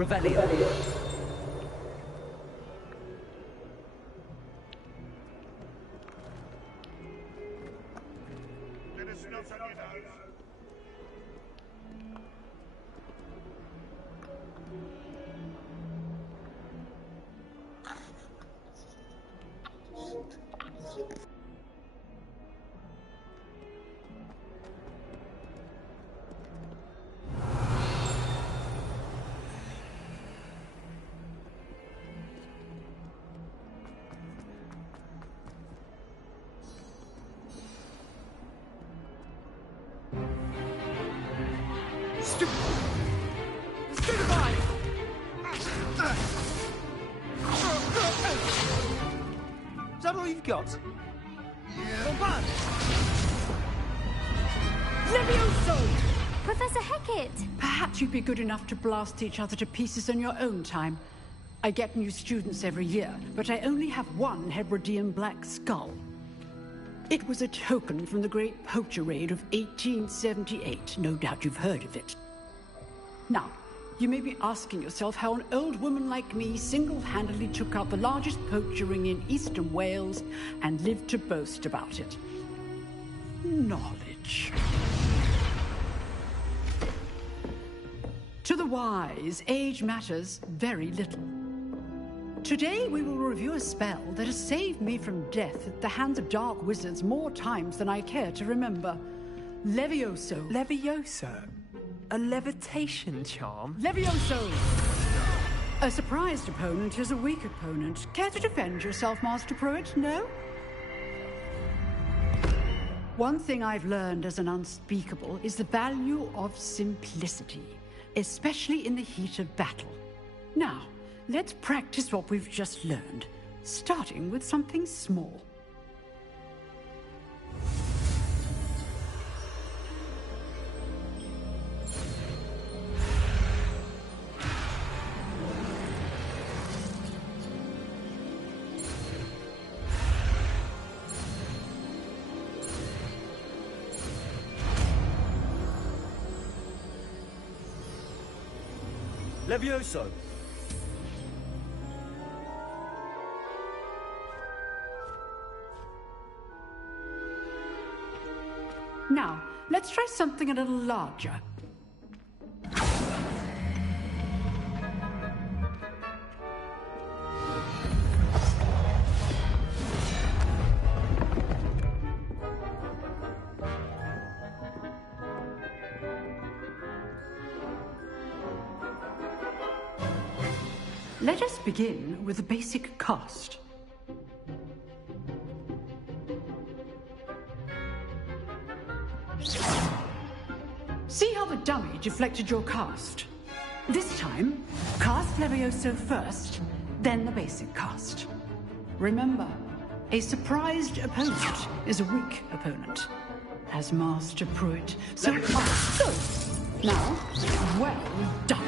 Revelio. Is that all you've got? Yeah. Levioso! Professor Hecat! Perhaps you'd be good enough to blast each other to pieces on your own time. I get new students every year, but I only have one Hebridean black skull. It was a token from the Great Poacher Raid of 1878. No doubt you've heard of it. Now, you may be asking yourself how an old woman like me single-handedly took out the largest poacher ring in eastern Wales and lived to boast about it. Knowledge. To the wise, age matters very little. Today we will review a spell that has saved me from death at the hands of dark wizards more times than I care to remember. Levioso. Levioso? A levitation charm? Levioso! A surprised opponent is a weak opponent. Care to defend yourself, Master Pruitt? No? One thing I've learned as an unspeakable is the value of simplicity, especially in the heat of battle. Now, let's practice what we've just learned, starting with something small. Levioso! Now, let's try something a little larger. Let us begin with a basic cast. See how the dummy deflected your cast? This time, cast Levioso first, then the basic cast. Remember, a surprised opponent is a weak opponent, as Master Pruitt. So, now, well done.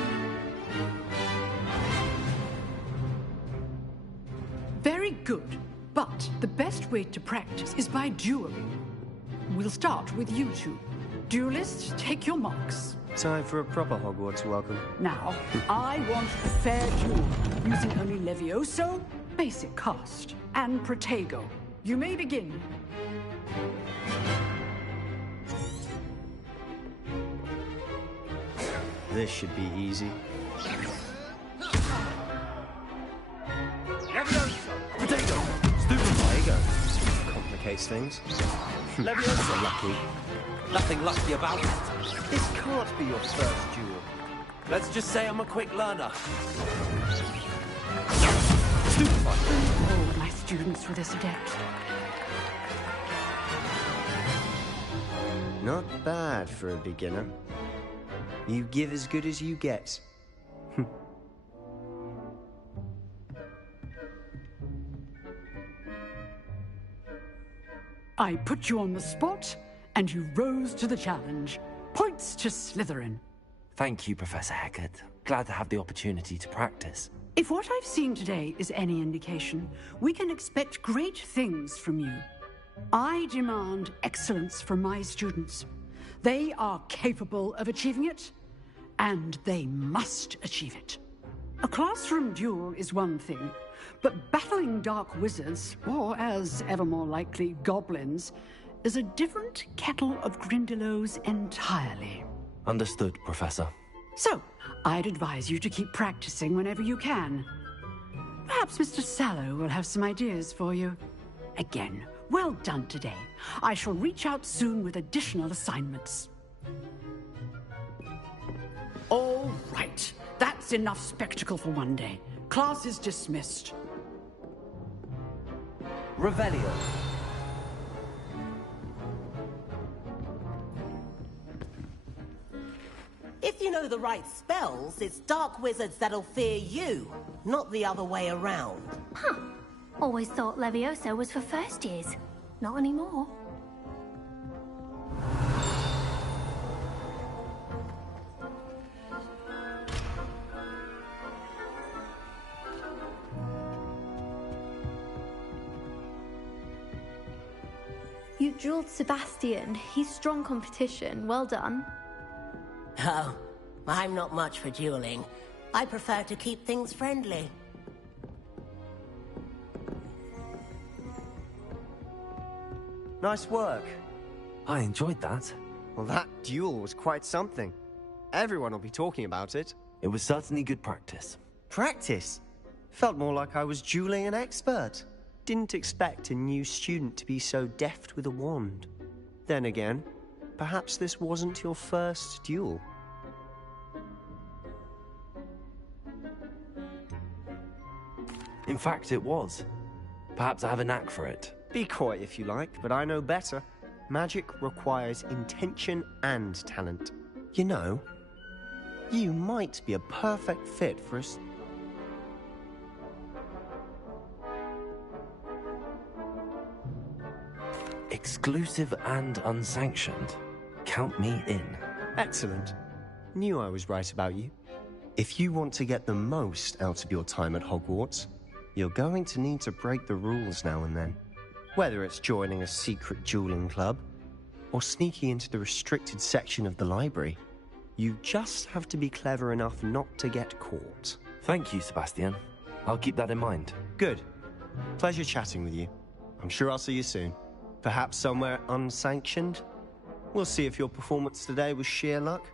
Very good, but the best way to practice is by dueling. We'll start with you two. Duelists, take your marks. Time for a proper Hogwarts welcome. Now, I want a fair duel, using only Levioso, basic cast, and Protego. You may begin. This should be easy. Potato! Protego. Complicates things. Levioso! Lucky. Nothing lucky about it. This can't be your first duel. Let's just say I'm a quick learner. Oh, my students were this adept. Not bad for a beginner. You give as good as you get. I put you on the spot, and you rose to the challenge. Points to Slytherin. Thank you, Professor Hecat. Glad to have the opportunity to practice. If what I've seen today is any indication, we can expect great things from you. I demand excellence from my students. They are capable of achieving it, and they must achieve it. A classroom duel is one thing, but battling dark wizards, or as ever more likely, goblins, is a different kettle of Grindylows entirely. Understood, Professor. So, I'd advise you to keep practicing whenever you can. Perhaps Mr. Sallow will have some ideas for you. Again, well done today. I shall reach out soon with additional assignments. All right. That's enough spectacle for one day. Class is dismissed. Revelio. If you know the right spells, it's dark wizards that'll fear you, not the other way around. Huh. Always thought Levioso was for first years. Not anymore. You dueled Sebastian. He's strong competition. Well done. Oh, I'm not much for dueling. I prefer to keep things friendly. Nice work. I enjoyed that. Well, that duel was quite something. Everyone will be talking about it. It was certainly good practice. Practice? Felt more like I was dueling an expert. Didn't expect a new student to be so deft with a wand. Then again, perhaps this wasn't your first duel. In fact, it was. Perhaps I have a knack for it. Be coy if you like, but I know better. Magic requires intention and talent. You know, you might be a perfect fit for us. Exclusive and unsanctioned. Count me in. Excellent. Knew I was right about you. If you want to get the most out of your time at Hogwarts, you're going to need to break the rules now and then. Whether it's joining a secret dueling club, or sneaking into the restricted section of the library, you just have to be clever enough not to get caught. Thank you, Sebastian. I'll keep that in mind. Good. Pleasure chatting with you. I'm sure I'll see you soon. Perhaps somewhere unsanctioned? We'll see if your performance today was sheer luck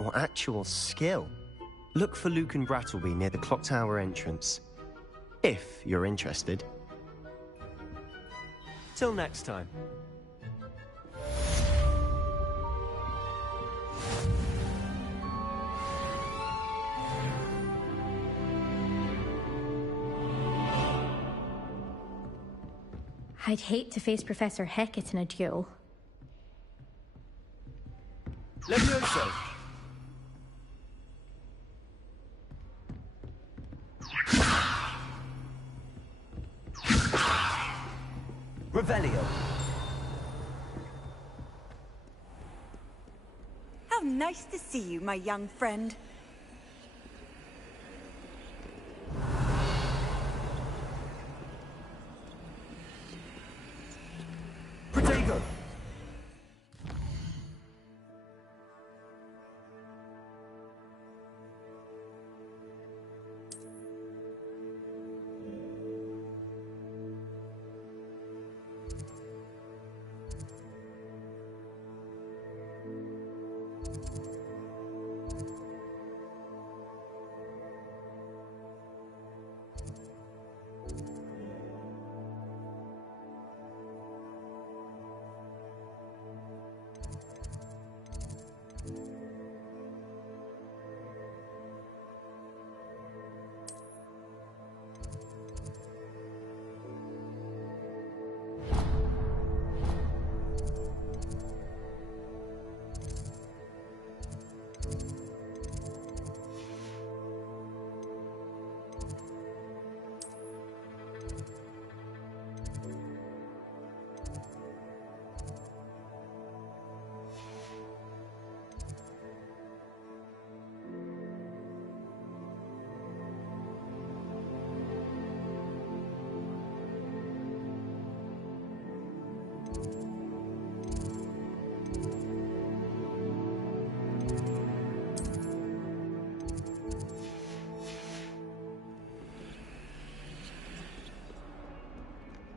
or actual skill. Look for Luke and Brattleby near the clock tower entrance, if you're interested. Till next time. I'd hate to face Professor Hecat in a duel. Levioso. Revelio. How nice to see you, my young friend. Protego.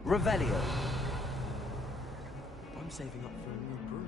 Revelio. I'm saving up for a new broom.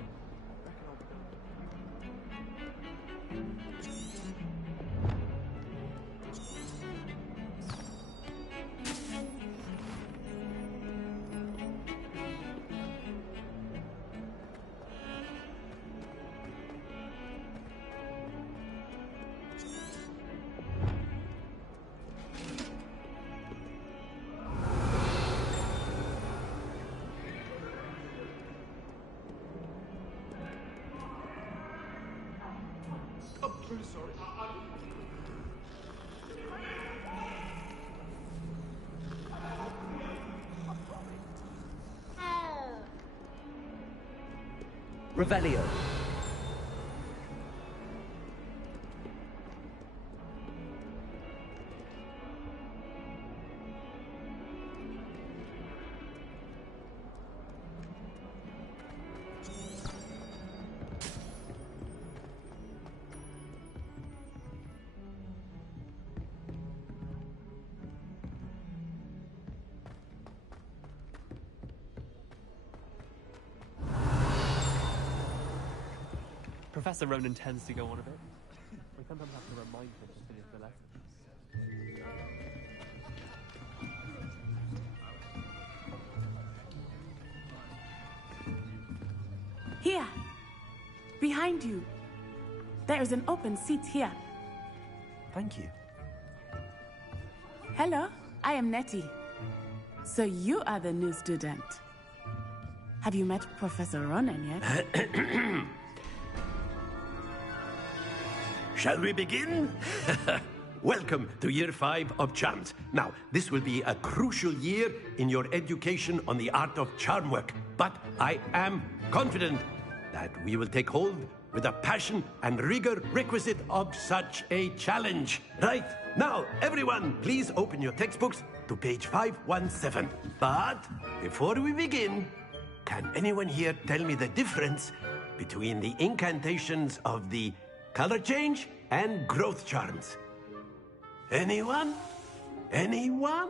Revelio. Professor Ronan tends to go on a bit. We sometimes have to remind him to finish the lesson. Here. Behind you. There is an open seat here. Thank you. Hello, I am Nettie. So you are the new student. Have you met Professor Ronan yet? Shall we begin? Welcome to Year 5 of Charms. Now, this will be a crucial year in your education on the art of charm work. But I am confident that we will take hold with the passion and rigor requisite of such a challenge. Right, now, everyone, please open your textbooks to page 517. But before we begin, can anyone here tell me the difference between the incantations of the color change and growth charms? Anyone? Anyone?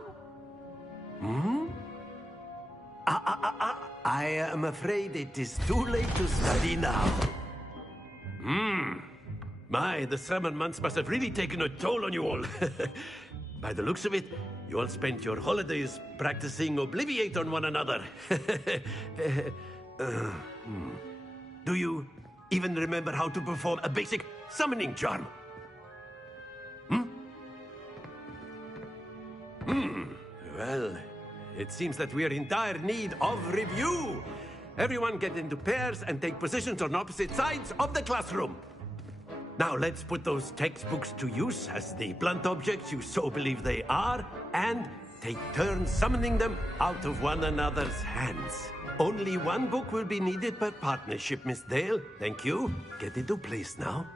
I am afraid it is too late to study now. My, the summer months must have really taken a toll on you all. By the looks of it, you all spent your holidays practicing Obliviate on one another. Do you even remember how to perform a basic summoning charm? Well, it seems that we are in dire need of review. Everyone get into pairs and take positions on opposite sides of the classroom. Now let's put those textbooks to use as the blunt objects you so believe they are, and take turns summoning them out of one another's hands. Only one book will be needed per partnership, Miss Dale. Thank you. Get into place now.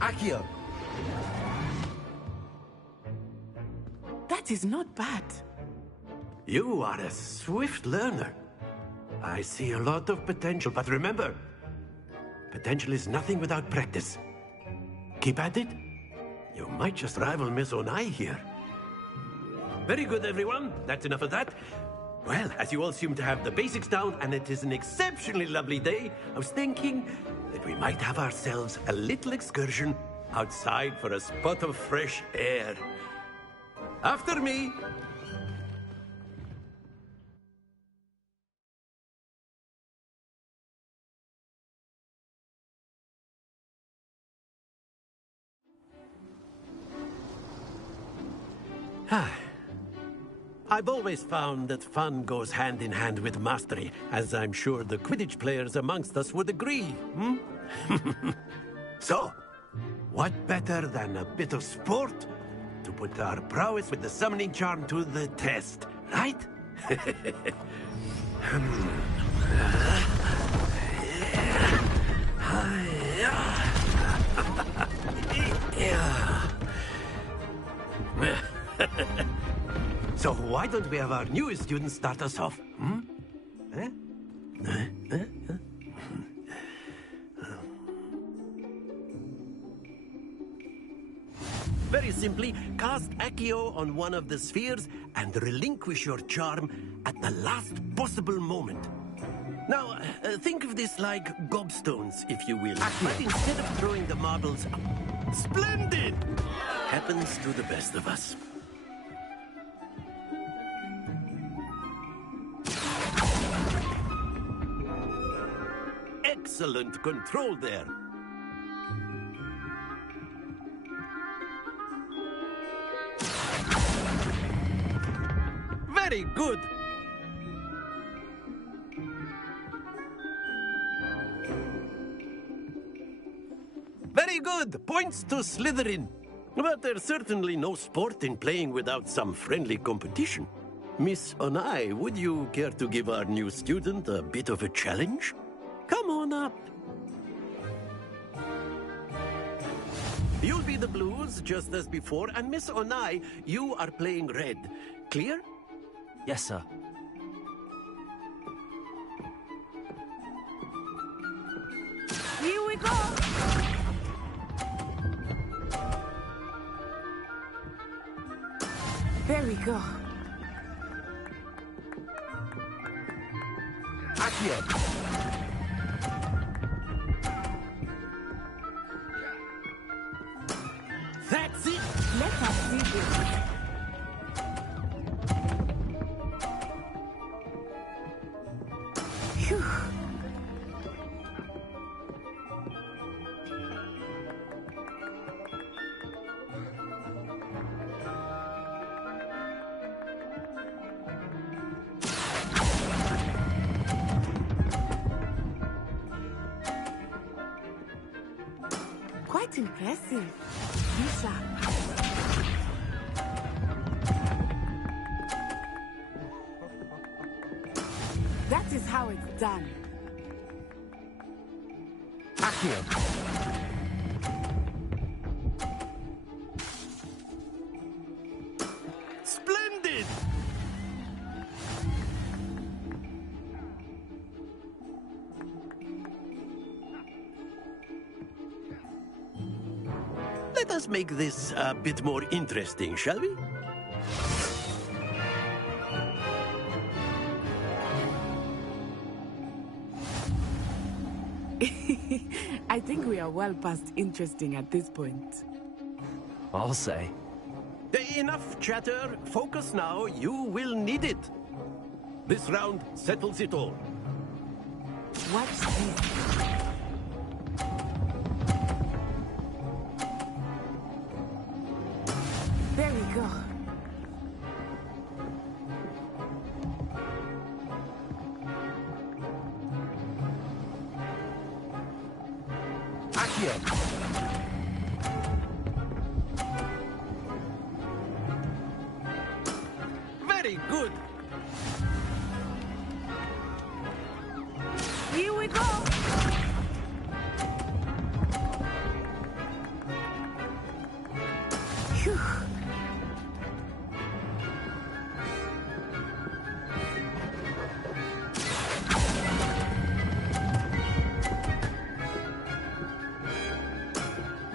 Accio. That is not bad. You are a swift learner. I see a lot of potential, but remember, potential is nothing without practice. Keep at it. You might just rival Miss Onai here. Very good, everyone. That's enough of that. Well, as you all seem to have the basics down, and it is an exceptionally lovely day, I was thinking that we might have ourselves a little excursion outside for a spot of fresh air. After me. I've always found that fun goes hand in hand with mastery, as I'm sure the Quidditch players amongst us would agree. So, what better than a bit of sport to put our prowess with the summoning charm to the test, right? So, why don't we have our newest student start us off? Hmm? Eh? Very simply, cast Accio on one of the spheres and relinquish your charm at the last possible moment. Now, think of this like gobstones, if you will. But instead of throwing the marbles up, splendid! Happens to the best of us. Excellent control there. Very good. Very good. Points to Slytherin. But there's certainly no sport in playing without some friendly competition. Miss Onai, would you care to give our new student a bit of a challenge? Come on up. You'll be the blues, just as before, and Miss Onai, you are playing red. Clear? Yes, sir. Here we go! There we go. Accio. That's it. Let us see this. Phew. Quite impressive. Be sharp. That is how it's done. Accio. Splendid! Let us make this a bit more interesting, shall we? I think we are well past interesting at this point. I'll say. Enough chatter. Focus now. You will need it. This round settles it all. Watch this. There we go. Accio. Very good. Here we go. Phew.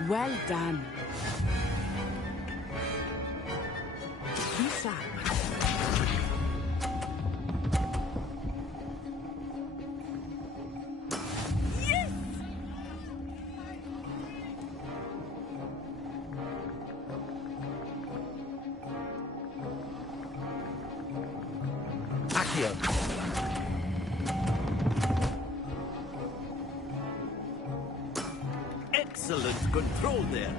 Well done. Be sharp. Yes! Accio. Excellent control there.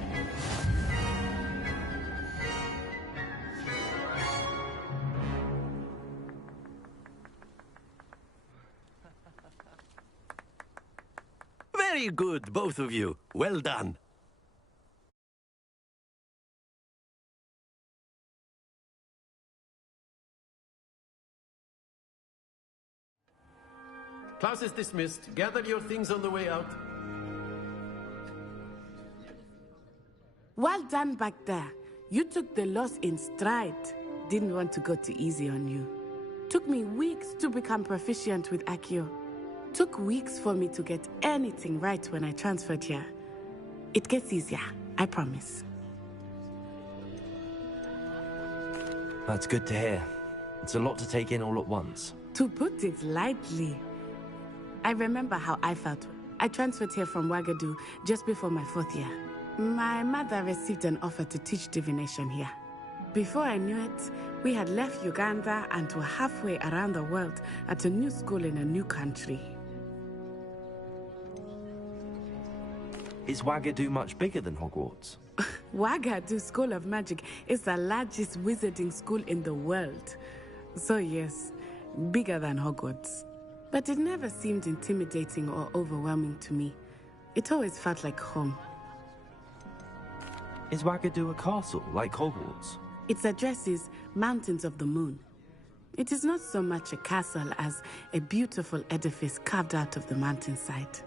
Very good, both of you. Well done. Class is dismissed. Gather your things on the way out. Well done back there. You took the loss in stride. didn't want to go too easy on you. Took me weeks to become proficient with Accio. Took weeks for me to get anything right when I transferred here. It gets easier, I promise. That's good to hear. It's a lot to take in all at once. To put it lightly, I remember how I felt. I transferred here from Wagadu just before my 4th year. My mother received an offer to teach divination here. Before I knew it, we had left Uganda and were halfway around the world at a new school in a new country. Is Wagadu much bigger than Hogwarts? Wagadu School of Magic is the largest wizarding school in the world. So yes, bigger than Hogwarts. But it never seemed intimidating or overwhelming to me. It always felt like home. Is Wagadu a castle, like Hogwarts? Its address is Mountains of the Moon. It is not so much a castle as a beautiful edifice carved out of the mountainside.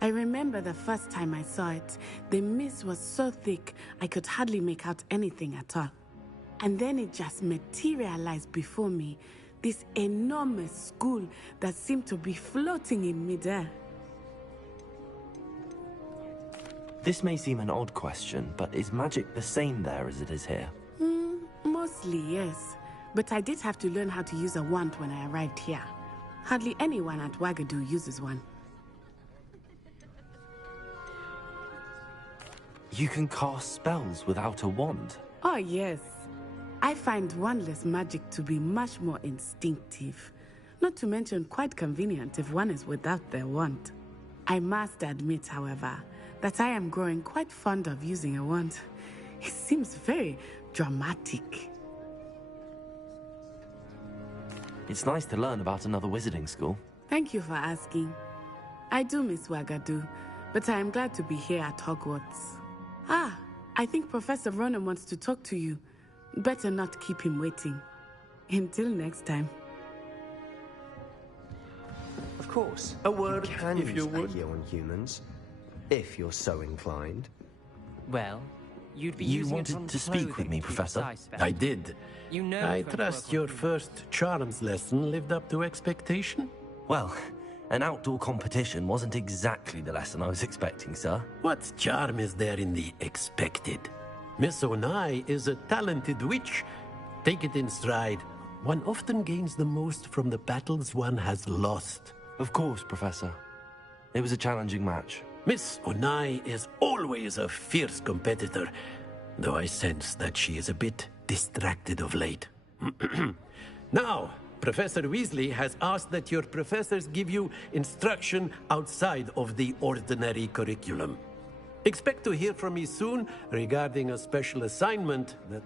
I remember the first time I saw it, the mist was so thick I could hardly make out anything at all. And then it just materialized before me, this enormous school that seemed to be floating in midair. This may seem an odd question, but is magic the same there as it is here? Mostly, yes. But I did have to learn how to use a wand when I arrived here. Hardly anyone at Wagadu uses one. You can cast spells without a wand? Oh, yes. I find wandless magic to be much more instinctive. Not to mention quite convenient if one is without their wand. I must admit, however, that I am growing quite fond of using a wand. It seems very dramatic. It's nice to learn about another wizarding school. Thank you for asking. I do miss Wagadu, but I am glad to be here at Hogwarts. Ah, I think Professor Ronan wants to talk to you. Better not keep him waiting. Until next time. Of course. A word, can if you use would. Accio on humans, if you're so inclined. Well, you'd be You using it wanted on to speak with clothing, me, to be Professor? precise, Ben. I did. You know I it won't trust work your on humans. first charms lesson lived up to expectation. Well, an outdoor competition wasn't exactly the lesson I was expecting, sir. What charm is there in the expected? Miss Onai is a talented witch. Take it in stride. One often gains the most from the battles one has lost. Of course, Professor. It was a challenging match. Miss Onai is always a fierce competitor, though I sense that she is a bit distracted of late. Now, Professor Weasley has asked that your professors give you instruction outside of the ordinary curriculum. Expect to hear from me soon regarding a special assignment that...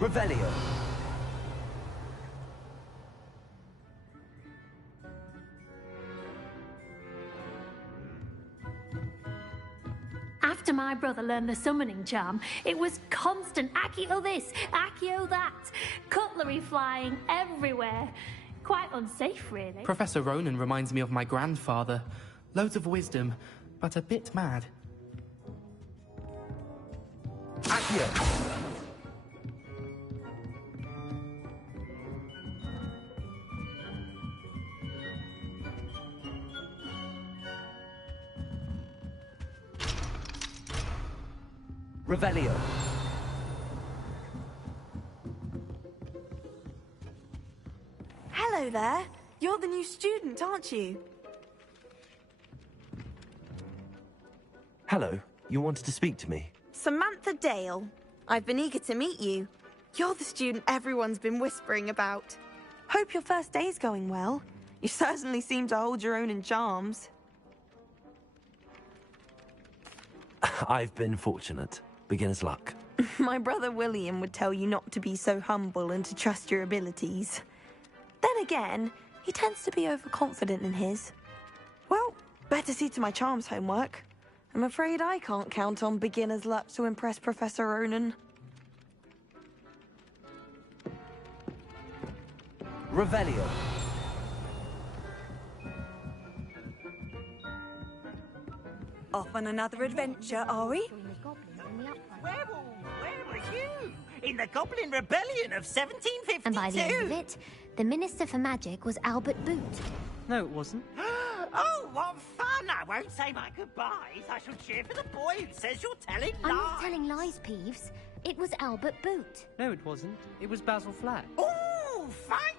Revelio. After my brother learned the summoning charm, it was constant Accio this, Accio that, cutlery flying everywhere. Quite unsafe, really. Professor Ronan reminds me of my grandfather. Loads of wisdom, but a bit mad. Accio. Revelio. Hello there. You're the new student, aren't you? Hello. You wanted to speak to me? Samantha Dale. I've been eager to meet you. You're the student everyone's been whispering about. Hope your first day's going well. You certainly seem to hold your own in charms. I've been fortunate. Beginner's luck. My brother William would tell you not to be so humble and to trust your abilities. Then again, he tends to be overconfident in his. Well, better see to my charms homework. I'm afraid I can't count on beginner's luck to impress Professor Ronan. Revelio. Off on another adventure, are we? Where were you? In the Goblin Rebellion of 1752? And by the end of it, the Minister for Magic was Albert Boot. No, it wasn't. Oh, what fun! I won't say my goodbyes. I shall cheer for the boy who says you're telling lies. I'm not telling lies, Peeves. It was Albert Boot. No, it wasn't. It was Basil Flack. Ooh, fight!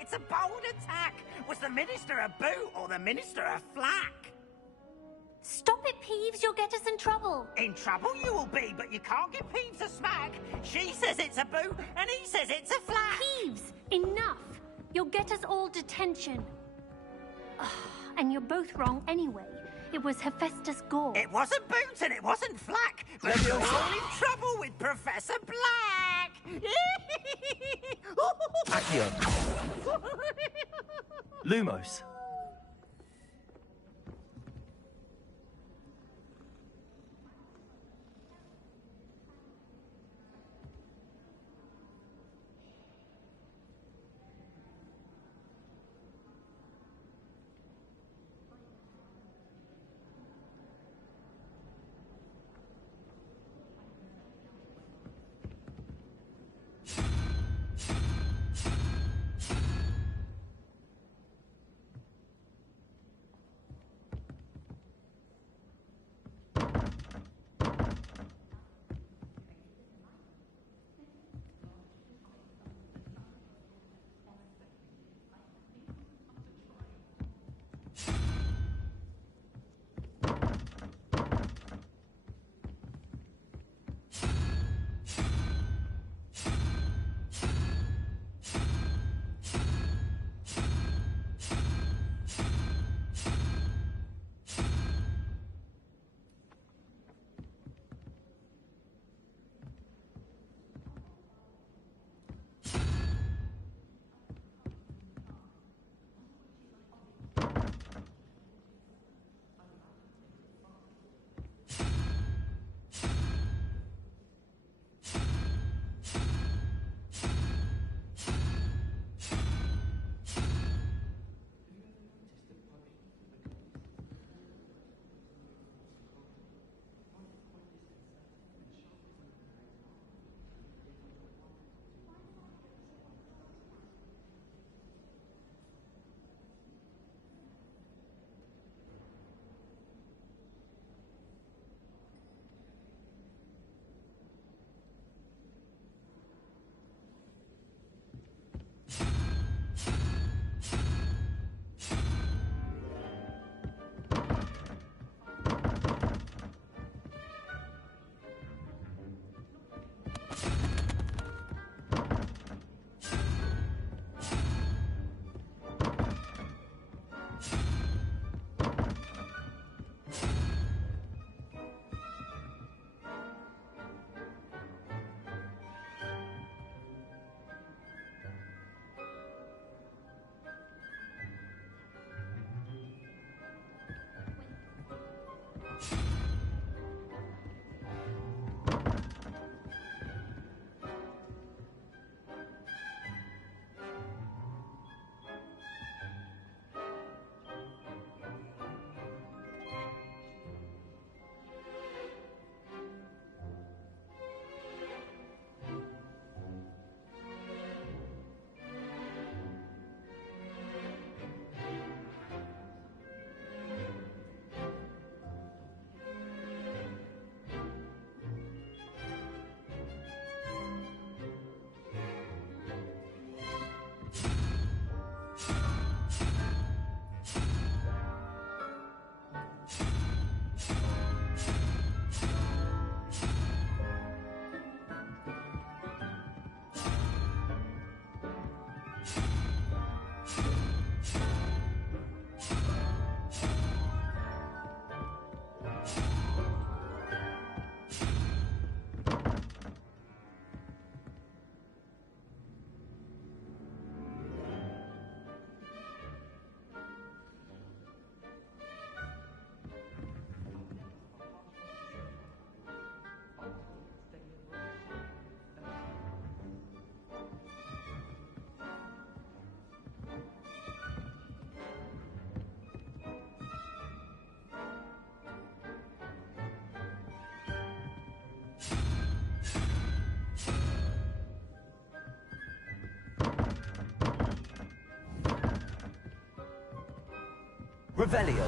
It's a bold attack. Was the Minister a Boot or the Minister a Flack? Stop it, Peeves. You'll get us in trouble. In trouble you will be, but you can't give Peeves a smack. She says it's a Boot, and he says it's a Flack. Peeves, enough. You'll get us all detention. And you're both wrong anyway. It was Hephaestus Gore. It wasn't Boot and it wasn't Flack, but you're all in trouble with Professor Black. Accio. Lumos. Revelio.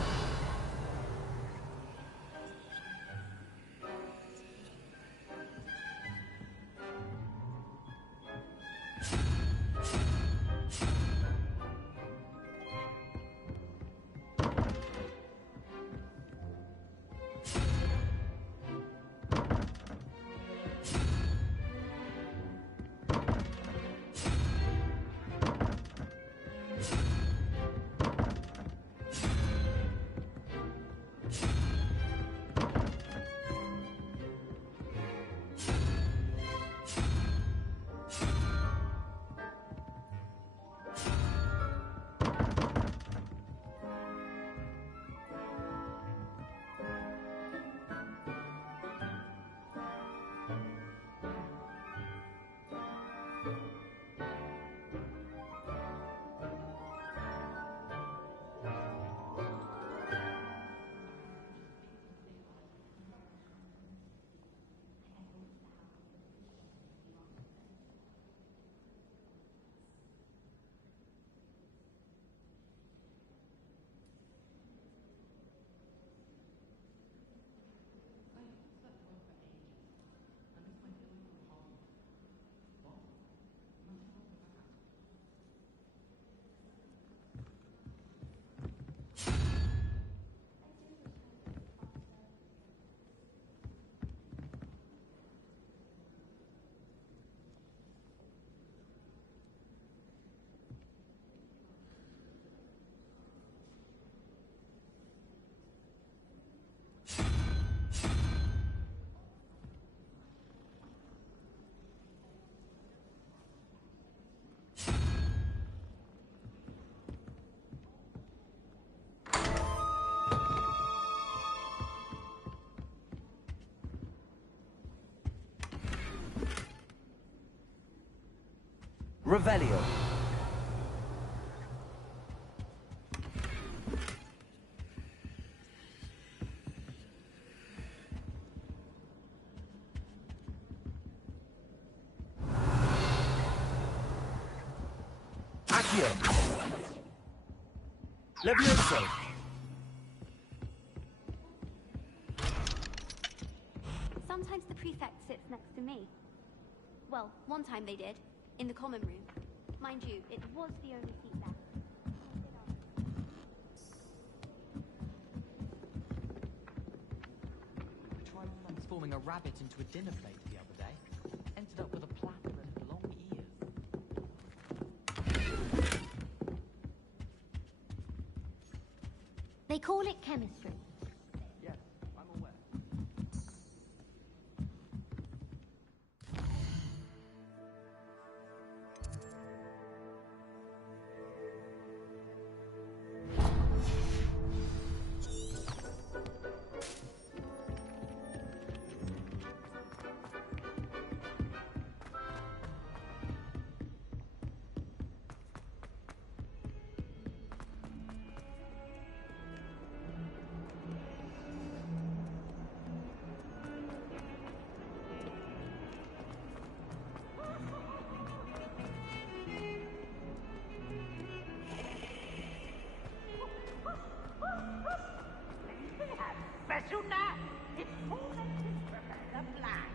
Revelio. Accio. Levioso. Sometimes the prefect sits next to me. Well, one time they did, in the common room. Mind you, it was the only seat left. I tried transforming a rabbit into a dinner plate the other day. Ended up with a platter and long ears. They call it chemistry. Yes, I'm aware. Special nap. It's for Professor Black.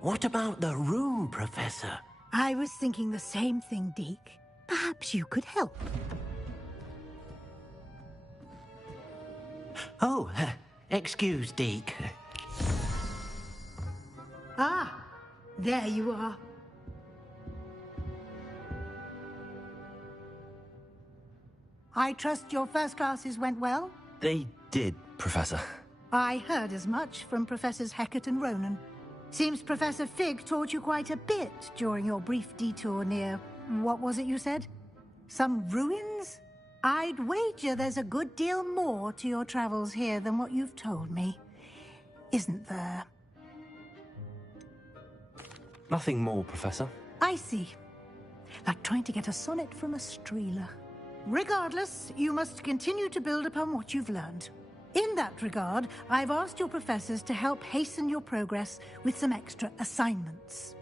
What about the room, Professor? I was thinking the same thing, Deke. Perhaps you could help. Oh, excuse, Deke. Ah, there you are. I trust your first classes went well? They did, Professor. I heard as much from Professors Hecat and Ronan. Seems Professor Fig taught you quite a bit during your brief detour near... what was it you said? Some ruins? I'd wager there's a good deal more to your travels here than what you've told me. Isn't there? Nothing more, Professor. I see. Like trying to get a sonnet from a streeler. Regardless, you must continue to build upon what you've learned. In that regard, I've asked your professors to help hasten your progress with some extra assignments.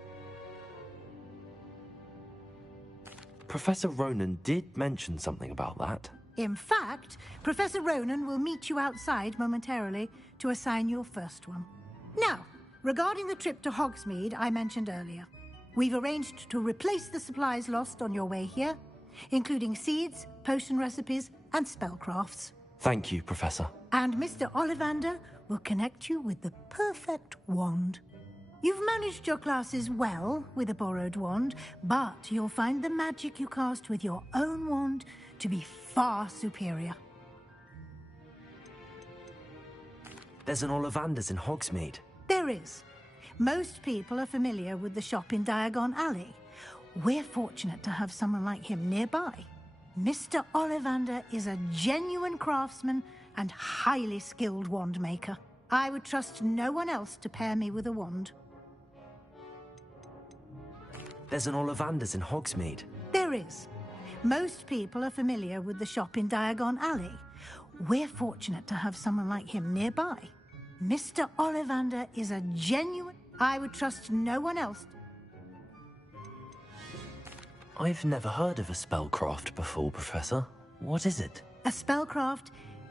Professor Ronan did mention something about that. In fact, Professor Ronan will meet you outside momentarily to assign your first one. Now, regarding the trip to Hogsmeade I mentioned earlier, we've arranged to replace the supplies lost on your way here, including seeds, potion recipes, and spellcrafts. Thank you, Professor. And Mr. Ollivander will connect you with the perfect wand. You've managed your classes well with a borrowed wand, but you'll find the magic you cast with your own wand to be far superior. There's an Ollivander's in Hogsmeade. There is. Most people are familiar with the shop in Diagon Alley. We're fortunate to have someone like him nearby. Mr. Ollivander is a genuine craftsman and highly skilled wand maker. I would trust no one else to pair me with a wand. There's an Ollivander's in Hogsmeade. There is. Most people are familiar with the shop in Diagon Alley. We're fortunate to have someone like him nearby. Mr. Ollivander is a genuine... I would trust no one else. I've never heard of a spellcraft before, Professor. What is it? A spellcraft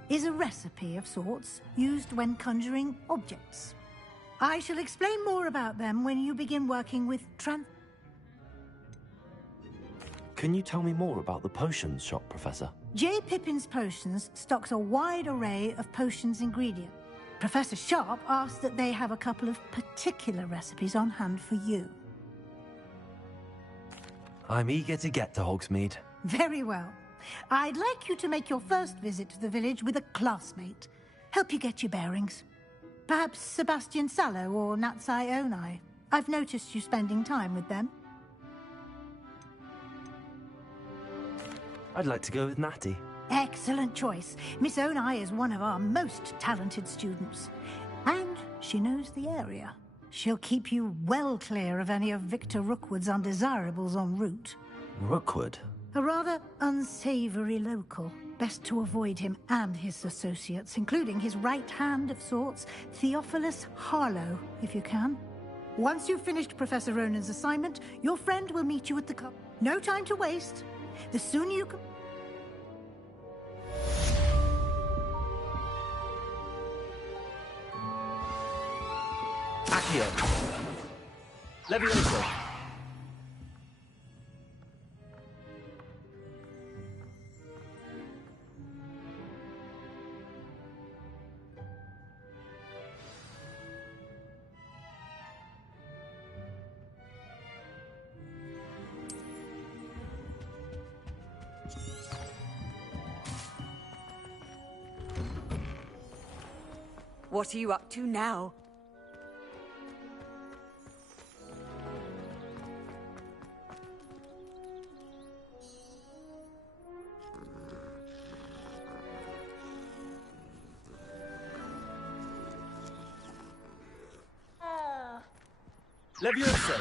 is a recipe of sorts used when conjuring objects. I shall explain more about them when you begin working with Can you tell me more about the potions shop, Professor? J. Pippin's Potions stocks a wide array of potions ingredients. Professor Sharp asked that they have a couple of particular recipes on hand for you. I'm eager to get to Hogsmeade. Very well. I'd like you to make your first visit to the village with a classmate. Help you get your bearings. Perhaps Sebastian Sallow or Natsai Onai. I've noticed you spending time with them. I'd like to go with Natty. Excellent choice. Miss Onai is one of our most talented students. And she knows the area. She'll keep you well clear of any of Victor Rookwood's undesirables en route. Rookwood? A rather unsavory local. Best to avoid him and his associates, including his right hand of sorts, Theophilus Harlow, if you can. Once you've finished Professor Ronan's assignment, your friend will meet you at the cup. No time to waste. The sooner you can... Accio. Levioso. What are you up to now? Levioso.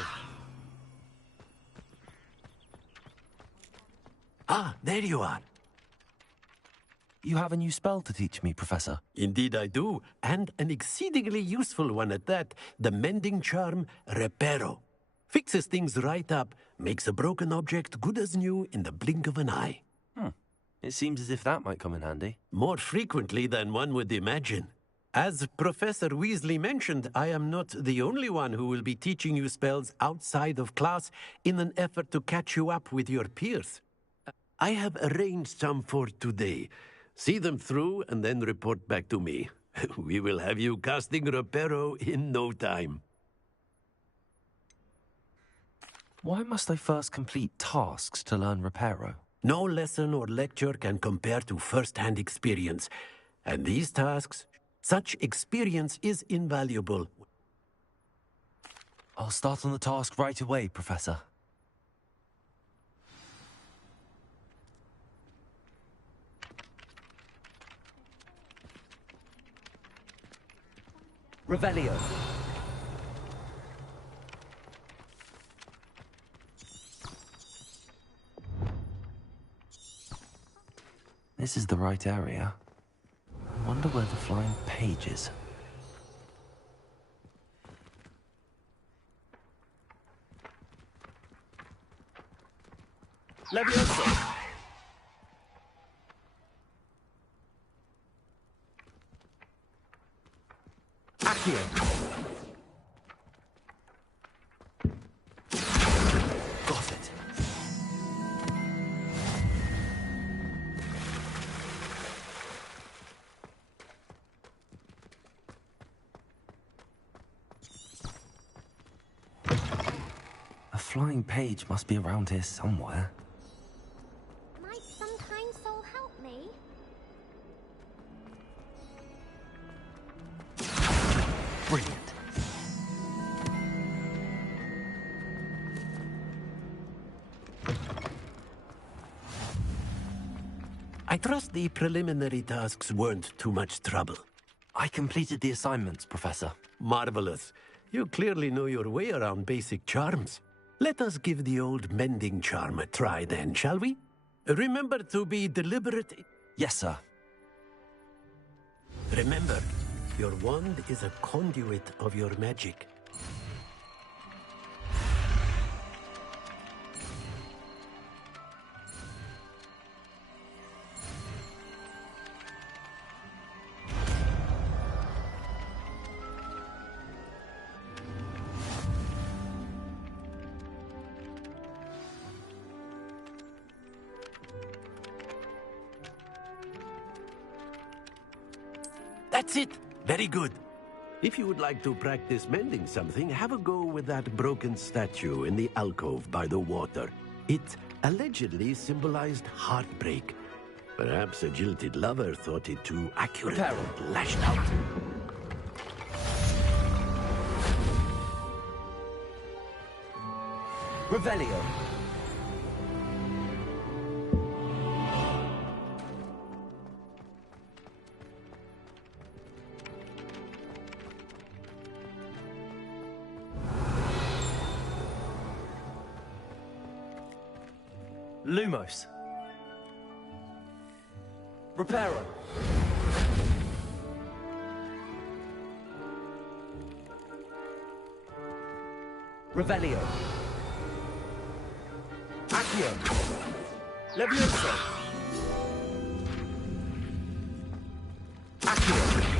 Ah, there you are. You have a new spell to teach me, Professor. Indeed I do, and an exceedingly useful one at that. The mending charm, Reparo. Fixes things right up, makes a broken object good as new in the blink of an eye. It seems as if that might come in handy. More frequently than one would imagine. As Professor Weasley mentioned, I am not the only one who will be teaching you spells outside of class in an effort to catch you up with your peers. I have arranged some for today. See them through and then report back to me. We will have you casting Reparo in no time. Why must I first complete tasks to learn Reparo? No lesson or lecture can compare to first-hand experience. And these tasks, such experience is invaluable. I'll start on the task right away, Professor. Revelio. This is the right area. I wonder where the flying page is. Levioso! Accio! Got it. A flying page must be around here somewhere. Might some kind soul help me? Brilliant. I trust the preliminary tasks weren't too much trouble. I completed the assignments, Professor. Marvelous. You clearly know your way around basic charms. Let us give the old mending charm a try then, shall we? Remember to be deliberate. Yes, sir. Remember, your wand is a conduit of your magic. That's it! Very good. If you would like to practice mending something, have a go with that broken statue in the alcove by the water. It allegedly symbolized heartbreak. Perhaps a jilted lover thought it too accurate and lashed out. Revelio. Lumos. Reparo. Revelio. Accio. Levioso. Accio.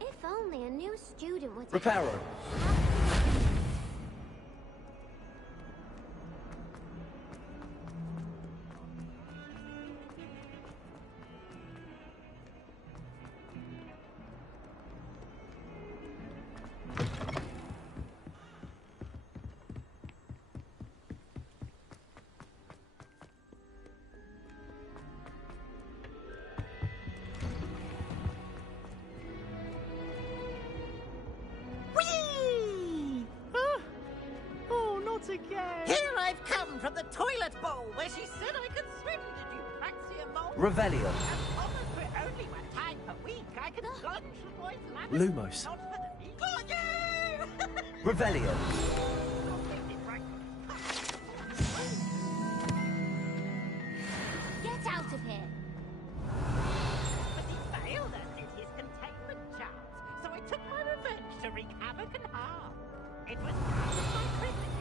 If only a new student would... Reparo. from the toilet bowl where she said I could swim. Did you praxia mole? Revelio. For only one time per week, I can plunge the boy's ladder. Lumos. Not for the meat. Got you! Revelio. Get out of here! But he failed us in his containment charms, so I took my revenge to wreak havoc and harm. It was part of my criticism.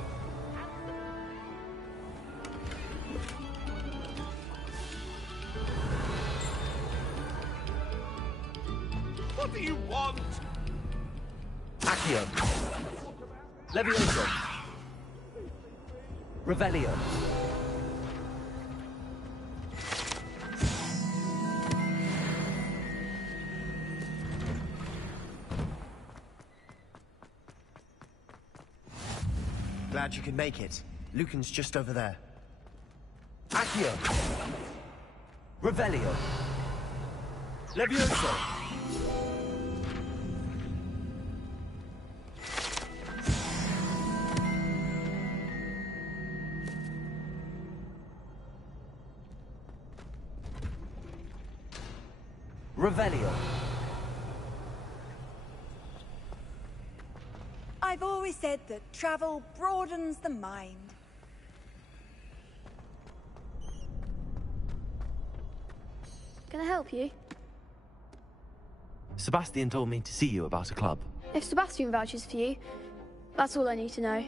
What do you want? Accio. Levioso. Revelio. Glad you could make it. Lucan's just over there. Accio. Revelio. Levioso. Revelio. I've always said that travel broadens the mind. Can I help you? Sebastian told me to see you about a club. If Sebastian vouches for you, that's all I need to know.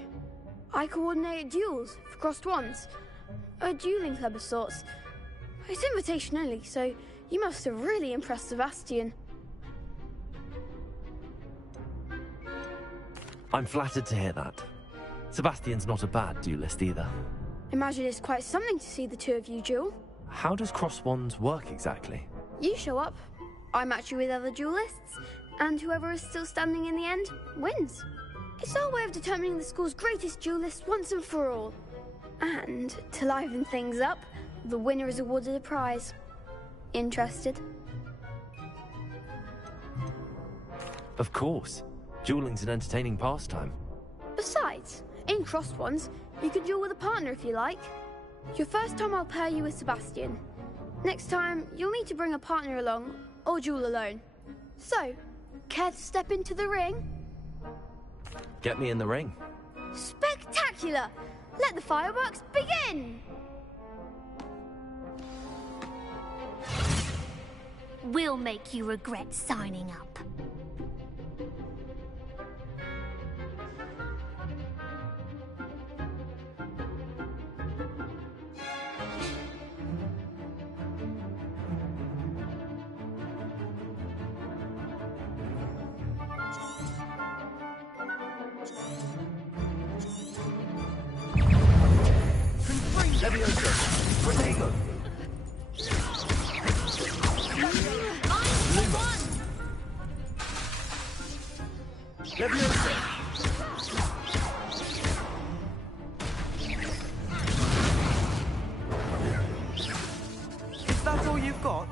I coordinate duels for crossed wands. A dueling club of sorts. It's invitation only, so you must have really impressed Sebastian. I'm flattered to hear that. Sebastian's not a bad duelist either. Imagine it's quite something to see the two of you duel. How does cross wands work exactly? You show up, I match you with other duelists, and whoever is still standing in the end wins. It's our way of determining the school's greatest duelist once and for all. And to liven things up, the winner is awarded a prize. Interested? Of course. Dueling's an entertaining pastime. Besides, in crossed ones, you can duel with a partner if you like. Your first time I'll pair you with Sebastian. Next time, you'll need to bring a partner along, or duel alone. So, care to step into the ring? Get me in the ring. Spectacular! Let the fireworks begin! We'll make you regret signing up. Levioso. Protego. Levioso. Is that all you've got?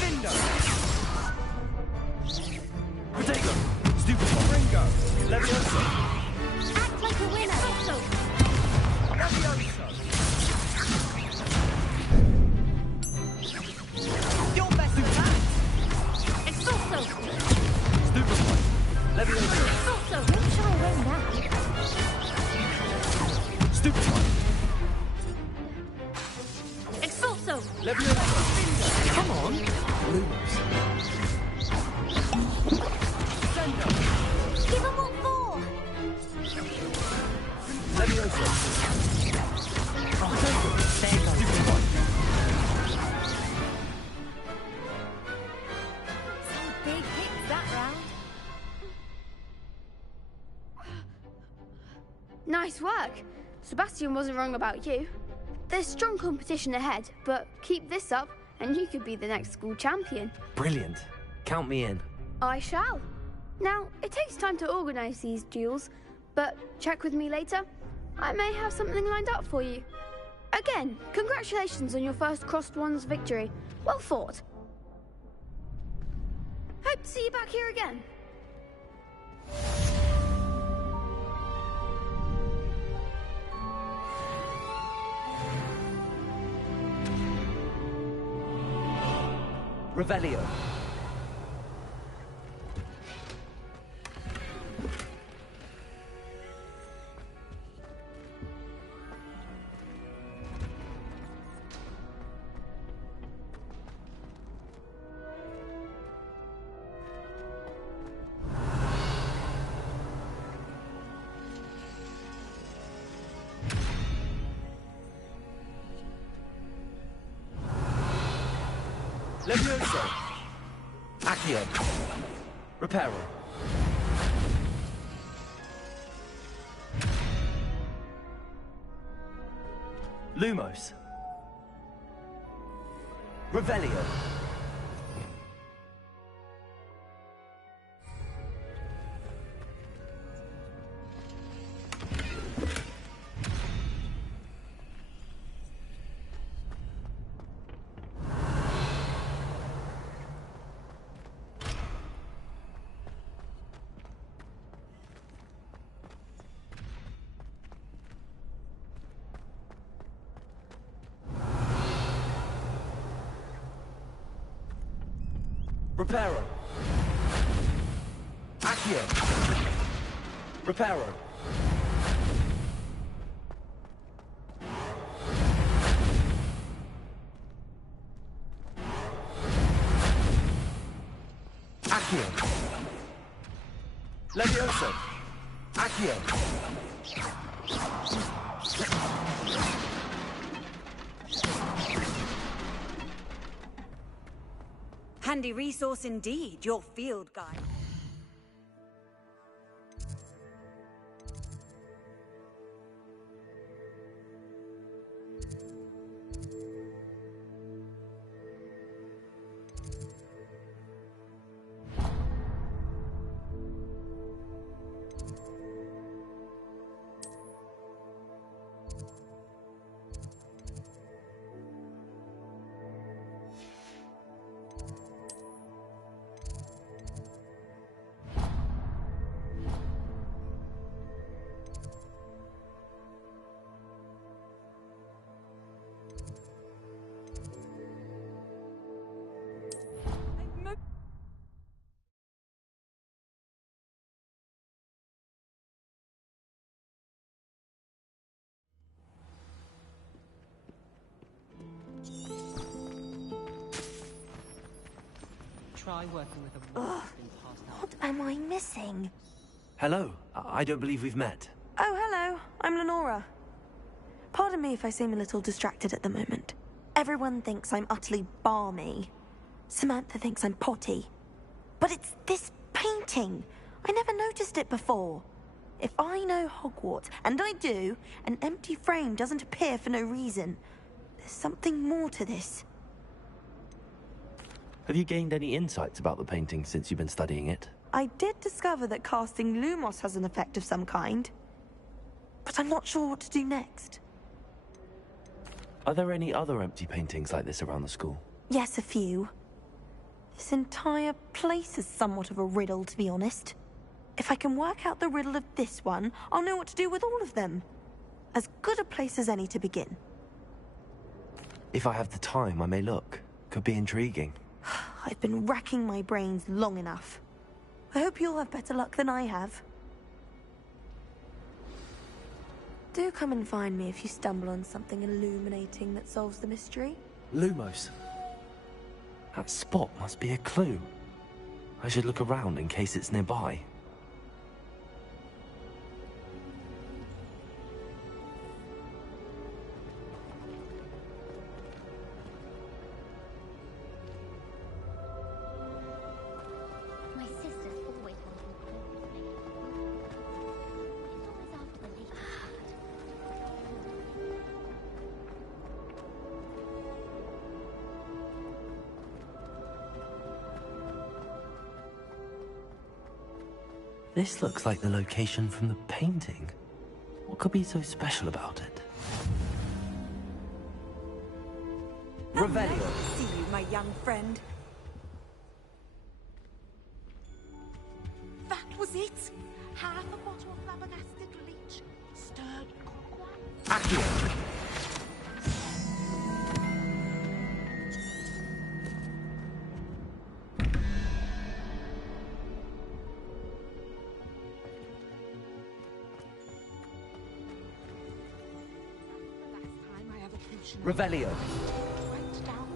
Vindo! Protego. Stupid Ringo. Levioso. Act like a winner! Levioso! You're best at that! Exorso! Stupid one. Levioso. Exorso! Don't shy away now. Stupid one. Exorso! Levioso. Come on. Lumos. Give them all four! Levioso. There you go. Stupid one. Some big hits that round. Nice work. Sebastian wasn't wrong about you. There's strong competition ahead, but keep this up and you could be the next school champion. Brilliant. Count me in. I shall. Now, it takes time to organise these duels, but check with me later. I may have something lined up for you. Again, congratulations on your first crossed wands victory. Well fought. Hope to see you back here again. Revelio. Levioso. Accio. Reparo. Lumos. Revelio. Reparo. Accio. Reparo. Accio. Levioso. Accio. Handy resource indeed, your field guide. Try working with a wand that's been passed out. What am I missing? Hello. I don't believe we've met. Oh, hello. I'm Lenora. Pardon me if I seem a little distracted at the moment. Everyone thinks I'm utterly balmy. Samantha thinks I'm potty. But it's this painting. I never noticed it before. If I know Hogwarts, and I do, an empty frame doesn't appear for no reason. There's something more to this. Have you gained any insights about the painting since you've been studying it? I did discover that casting Lumos has an effect of some kind. But I'm not sure what to do next. Are there any other empty paintings like this around the school? Yes, a few. This entire place is somewhat of a riddle, to be honest. If I can work out the riddle of this one, I'll know what to do with all of them. As good a place as any to begin. If I have the time, I may look. Could be intriguing. I've been racking my brains long enough. I hope you'll have better luck than I have. Do come and find me if you stumble on something illuminating that solves the mystery. Lumos. That spot must be a clue. I should look around in case it's nearby. My sister's always wanting clothes made. It's always after the Legacy. This looks like the location from the painting. What could be so special about it? Revelio. See you, my young friend. That was it. Half a bottle of flabbergasted leech, stirred clockwise. Accio. Revelio. Went down.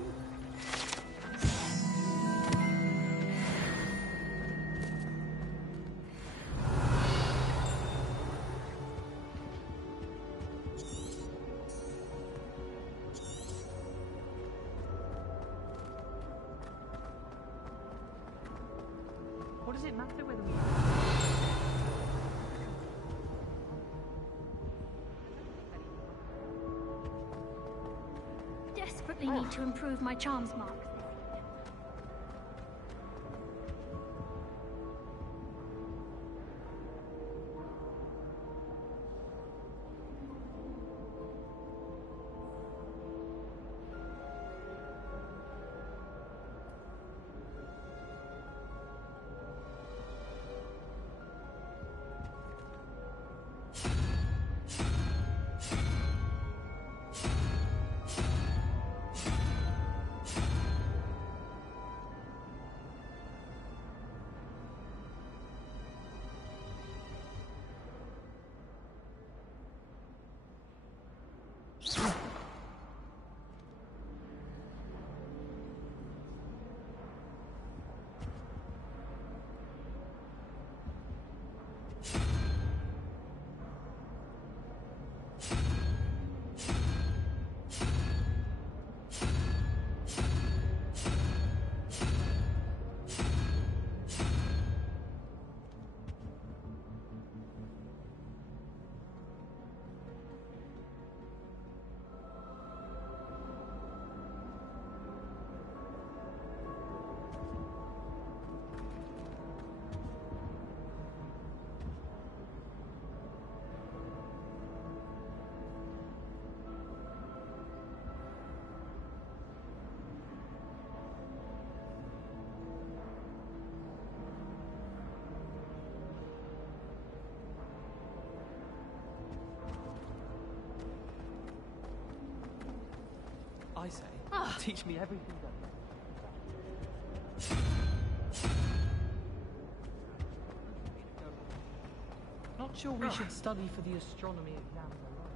What does it matter whether we... Desperately need to improve my charms mark. I say, teach me everything that... Not sure we should study for the astronomy exams alone.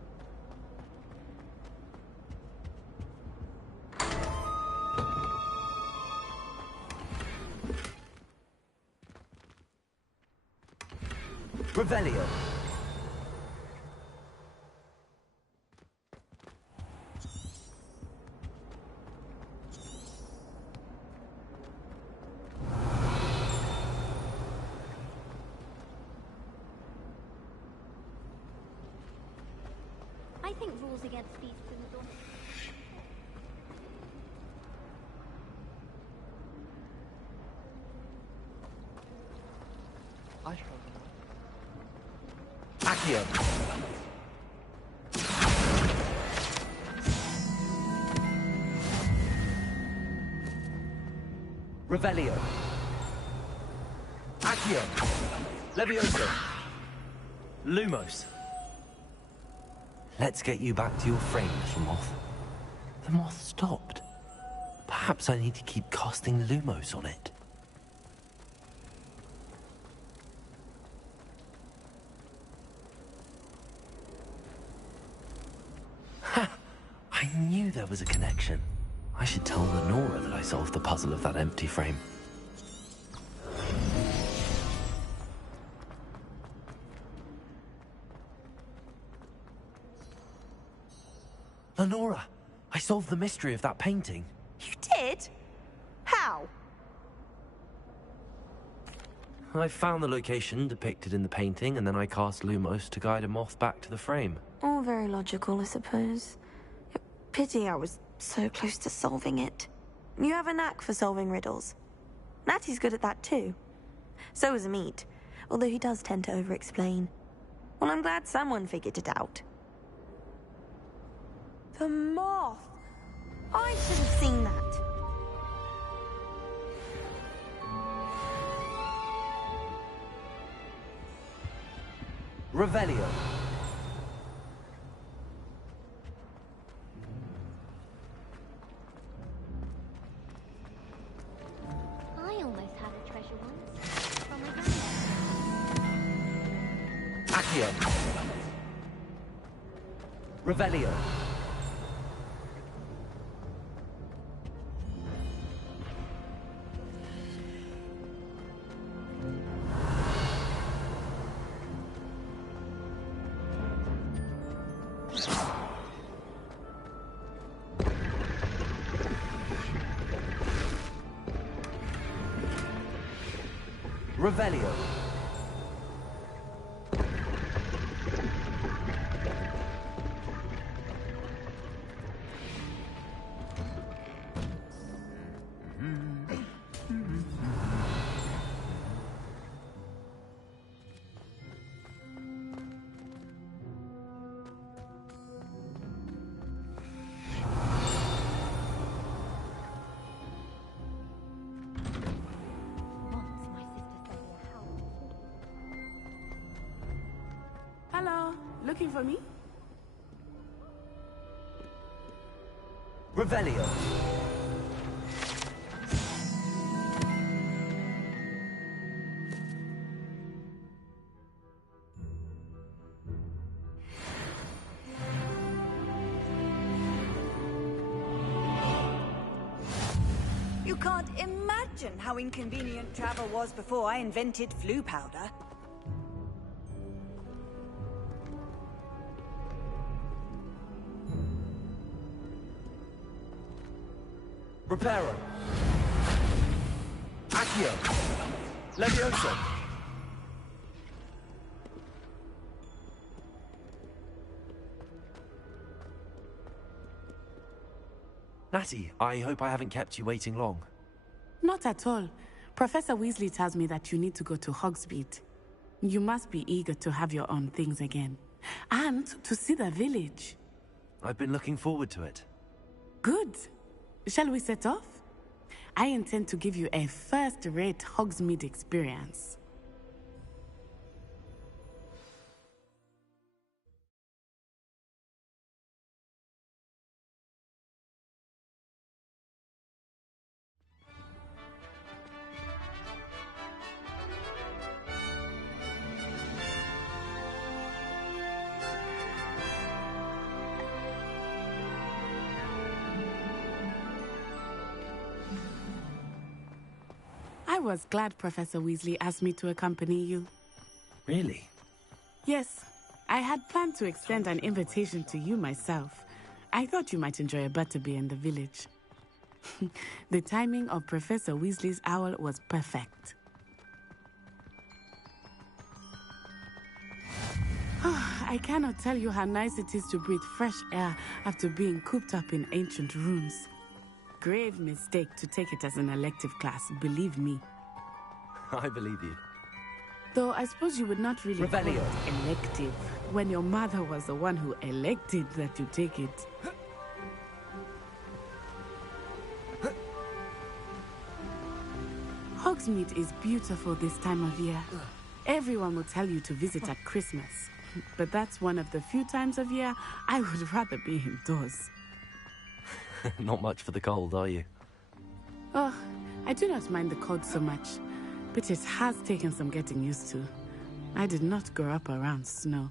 Revelio. I think rules against beasts in the door. I struggle. Accio. Revelio. Accio. Levioso. Lumos. Let's get you back to your frame, little moth. The moth stopped. Perhaps I need to keep casting Lumos on it. Ha! I knew there was a connection. I should tell Lenora that I solved the puzzle of that empty frame. Lenora, I solved the mystery of that painting. You did? How? I found the location depicted in the painting, and then I cast Lumos to guide a moth back to the frame. All very logical, I suppose. Pity I was so close to solving it. You have a knack for solving riddles. Natty's good at that too. So is Amit, although he does tend to over-explain. Well, I'm glad someone figured it out. The moth! I should have seen that. Revelio. I almost had a treasure once. From my grandmother. Accio. Revelio. Revelio. Hello, looking for me? Revelio. You can't imagine how inconvenient travel was before I invented flu powder. Reparo. Accio. Levioso. Natty, I hope I haven't kept you waiting long. Not at all. Professor Weasley tells me that you need to go to Hogsmeade. You must be eager to have your own things again. And to see the village. I've been looking forward to it. Good. Shall we set off? I intend to give you a first-rate Hogsmeade experience. I was glad Professor Weasley asked me to accompany you. Really? Yes, I had planned to extend an invitation to you myself. I thought you might enjoy a butterbeer in the village. The timing of Professor Weasley's owl was perfect. I cannot tell you how nice it is to breathe fresh air after being cooped up in ancient rooms. Grave mistake to take it as an elective class, believe me. I believe you. Though I suppose you would not really call it elective when your mother was the one who elected that you take it. Hogsmeade is beautiful this time of year. Everyone will tell you to visit at Christmas. But that's one of the few times of year I would rather be indoors. Not much for the cold, are you? Oh, I do not mind the cold so much, but it has taken some getting used to. I did not grow up around snow.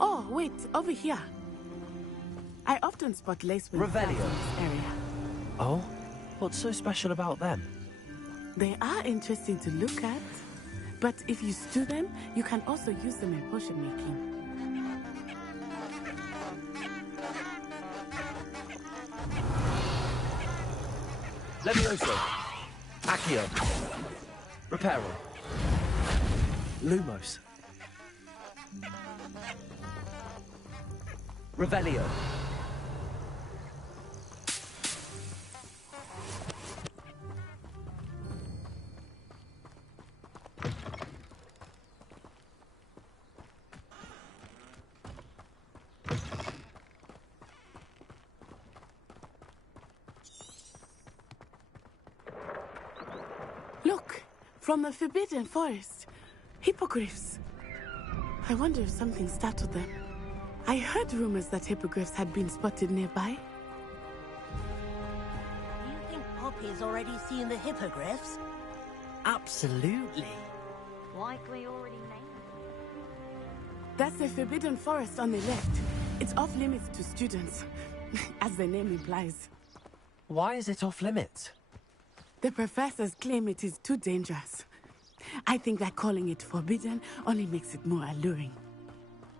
Oh, wait, over here. I often spot lacewing flowers in this area. Oh? What's so special about them? They are interesting to look at, but if you stew them, you can also use them in potion making. Levioso. Accio. Reparo. Lumos. Revelio. Look, from the Forbidden Forest. Hippogriffs. I wonder if something startled them. I heard rumors that hippogriffs had been spotted nearby. Do you think Poppy's already seen the hippogriffs? Absolutely. Likely already named. That's the Forbidden Forest on the left. It's off limits to students, as the name implies. Why is it off limits? The professors claim it is too dangerous. I think that calling it forbidden only makes it more alluring.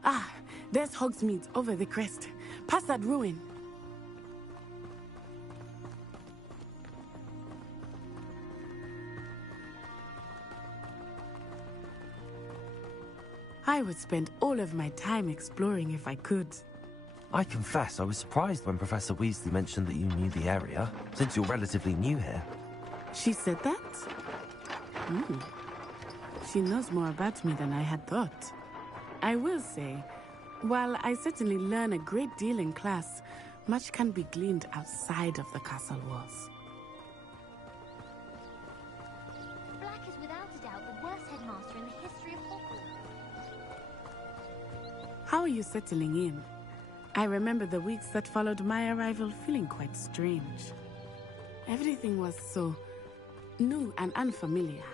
Ah, there's Hogsmeade over the crest. Past that ruin. I would spend all of my time exploring if I could. I confess I was surprised when Professor Weasley mentioned that you knew the area, since you're relatively new here. She said that? She knows more about me than I had thought. I will say, while I certainly learn a great deal in class, much can be gleaned outside of the castle walls. Black is without a doubt the worst headmaster in the history of Hogwarts. How are you settling in? I remember the weeks that followed my arrival feeling quite strange. Everything was so new and unfamiliar.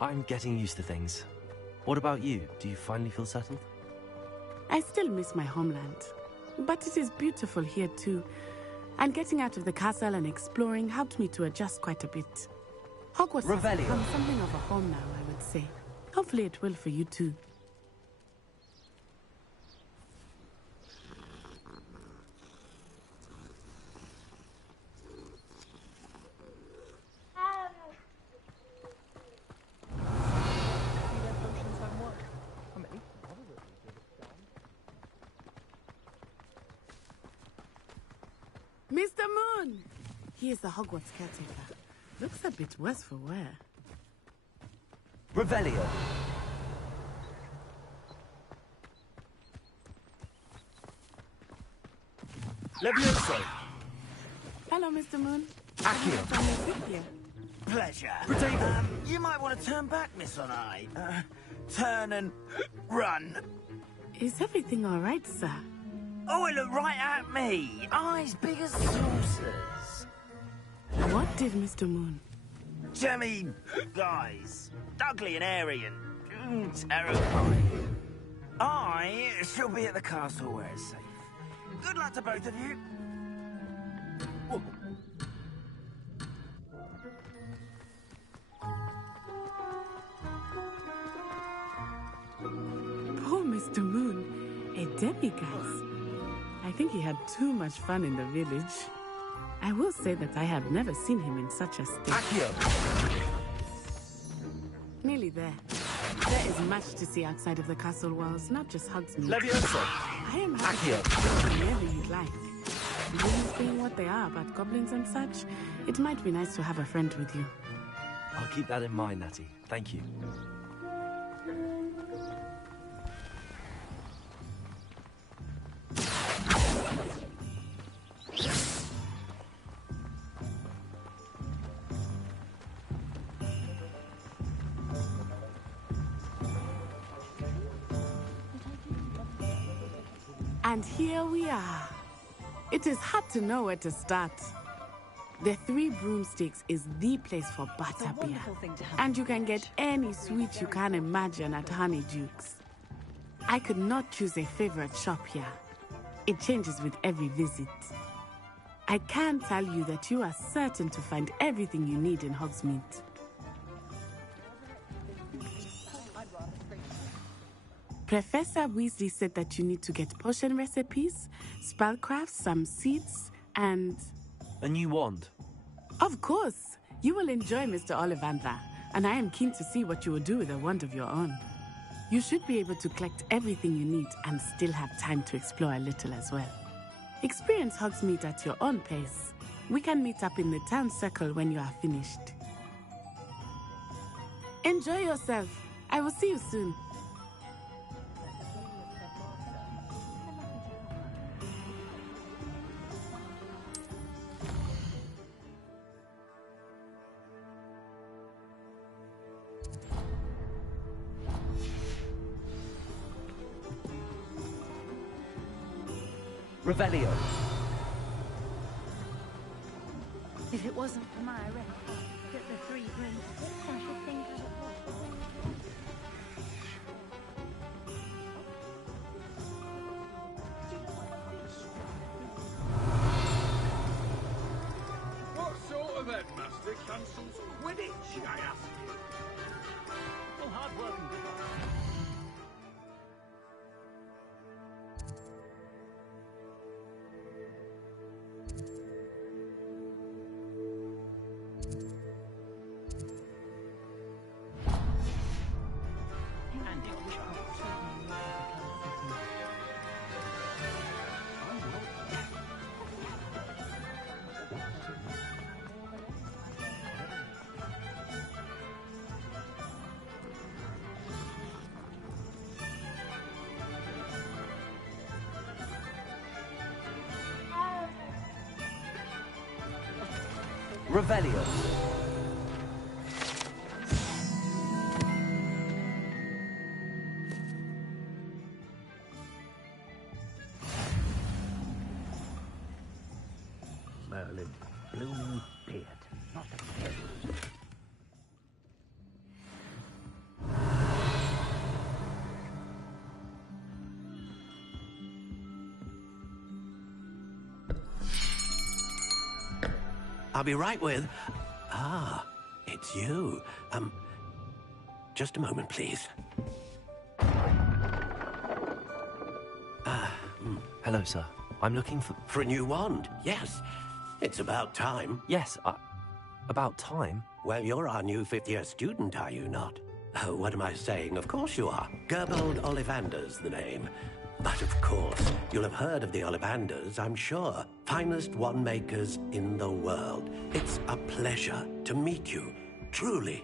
I'm getting used to things. What about you? Do you finally feel settled? I still miss my homeland, but it is beautiful here too. And getting out of the castle and exploring helped me to adjust quite a bit. Hogwarts has become something of a home now, I would say. Hopefully it will for you too. Mr. Moon! He is the Hogwarts caretaker. Looks a bit worse for wear. Revelio! Levioso! Hello, Mr. Moon. Accio. Pleasure. You might want to turn back, Miss Onai. Turn and run. Is everything all right, sir? Oh, it looked right at me. Eyes big as saucers. What did Mr. Moon? Jemmy guys. Ugly and airy and terrifying. I shall be at the castle where it's safe. Good luck to both of you. Oh. Poor Mr. Moon. A demiguise. I think he had too much fun in the village. I will say that I have never seen him in such a state. Accio! Nearly there. There is much to see outside of the castle walls, not just Hogsmeade. Levioso! I am happy to go wherever you'd like. Rules being what they are about goblins and such, it might be nice to have a friend with you. I'll keep that in mind, Natty. Thank you. And here we are. It is hard to know where to start. The Three Broomsticks is the place for butterbeer. And you can get any sweet you can imagine at Honeyduke's. I could not choose a favorite shop here. It changes with every visit. I can tell you that you are certain to find everything you need in Hogsmeade. Professor Weasley said that you need to get potion recipes, spellcrafts, some seeds, and... A new wand? Of course! You will enjoy Mr. Ollivander, and I am keen to see what you will do with a wand of your own. You should be able to collect everything you need and still have time to explore a little as well. Experience Hogsmeade at your own pace. We can meet up in the town circle when you are finished. Enjoy yourself. I will see you soon. Revelio. If it wasn't for my record that the Three Broomsticks, I should think I What sort of headmaster cancels Quidditch, I ask you? Well, hard work and good. Revelio. Merlin, blooming beard, not a nose. I'll be right with... Ah, it's you. Just a moment, please. Hello, sir. I'm looking for... For a new wand, yes. It's about time. Yes, about time? Well, you're our new fifth-year student, are you not? Oh, what am I saying? Of course you are. Gerbold Ollivander's the name. But of course, you'll have heard of the Ollivanders, I'm sure. Finest wand makers in the world. It's a pleasure to meet you, truly.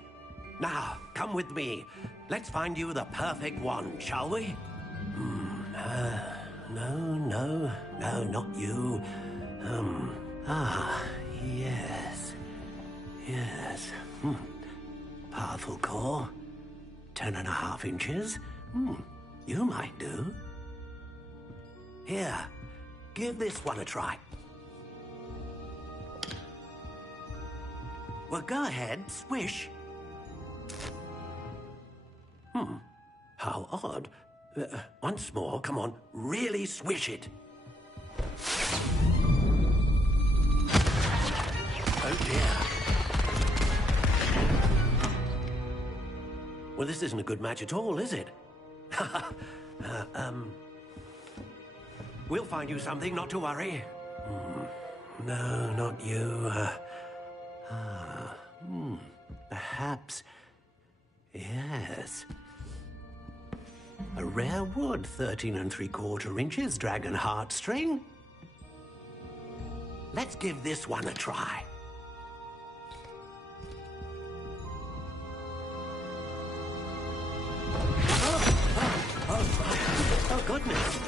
Now, come with me. Let's find you the perfect wand, shall we? No, not you. Yes. Powerful core. 10.5 inches. You might do. Here, give this one a try. Well, go ahead, swish. How odd. Once more, come on, really swish it. Oh dear. Well, this isn't a good match at all, is it? We'll find you something, not to worry. No, not you. Perhaps... Yes. A rare wood, 13 3/4 inches, dragon heartstring. Let's give this one a try. Oh, goodness.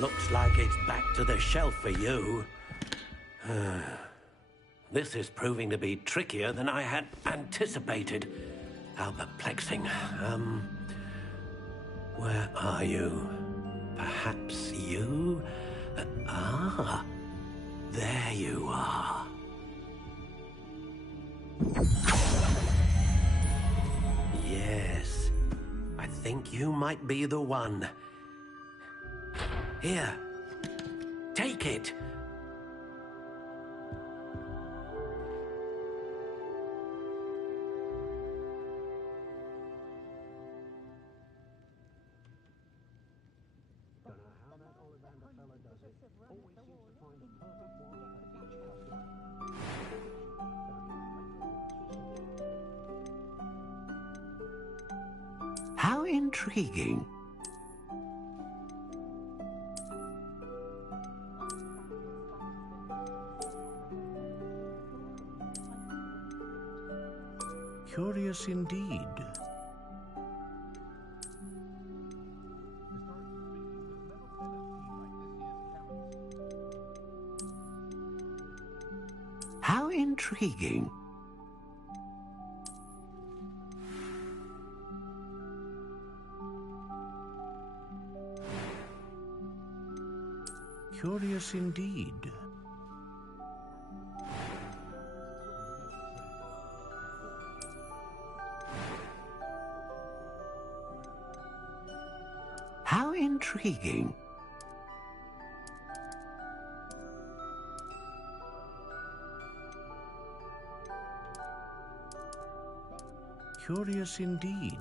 Looks like it's back to the shelf for you. This is proving to be trickier than I had anticipated. How perplexing. Where are you? Perhaps you? There you are. Yes, I think you might be the one. Here, take it. How intriguing. Curious indeed. How intriguing. Curious indeed. How intriguing. Curious indeed.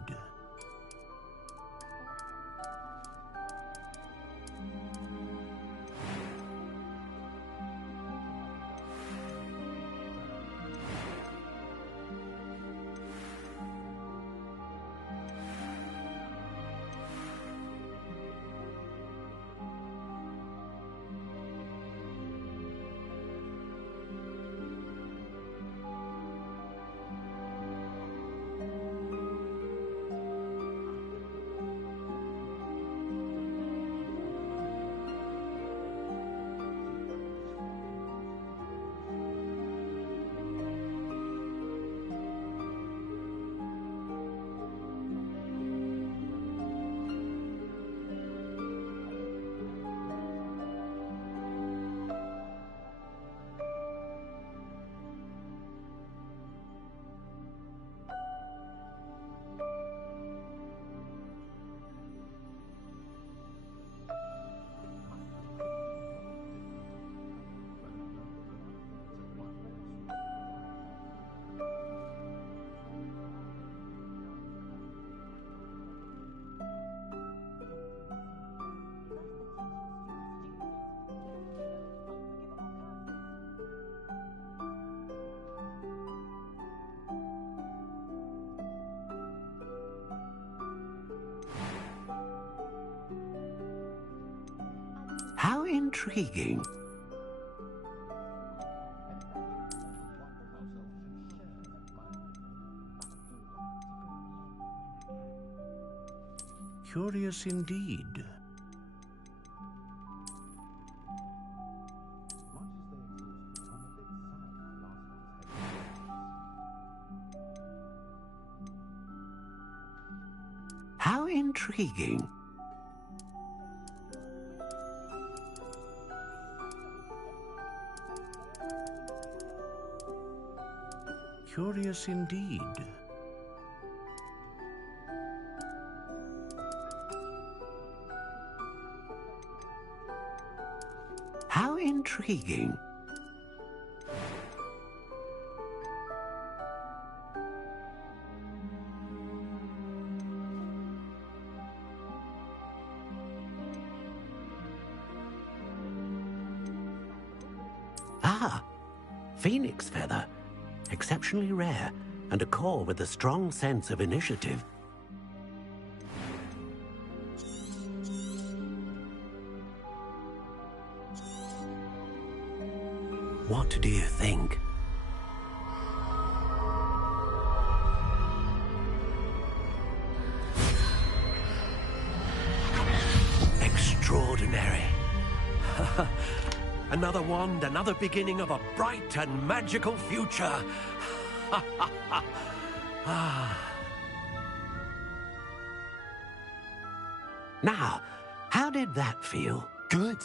intriguing. Curious indeed. How intriguing. Curious indeed. How intriguing. Ah, phoenix feather. Exceptionally rare, and a core with a strong sense of initiative. What do you think? Extraordinary. Another wand, another beginning of a bright and magical future. Now, how did that feel? Good.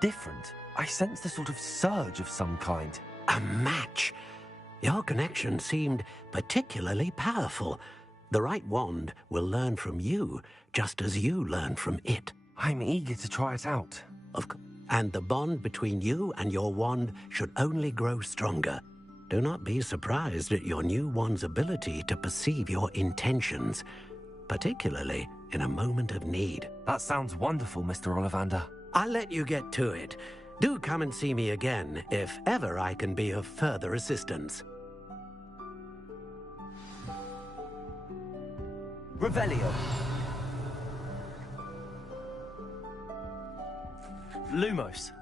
Different. I sensed a sort of surge of some kind. A match. Your connection seemed particularly powerful. The right wand will learn from you, just as you learn from it. I'm eager to try it out. And the bond between you and your wand should only grow stronger. Do not be surprised at your new wand's ability to perceive your intentions, particularly in a moment of need. That sounds wonderful, Mr. Ollivander. I'll let you get to it. Do come and see me again if ever I can be of further assistance. Revelio. Lumos.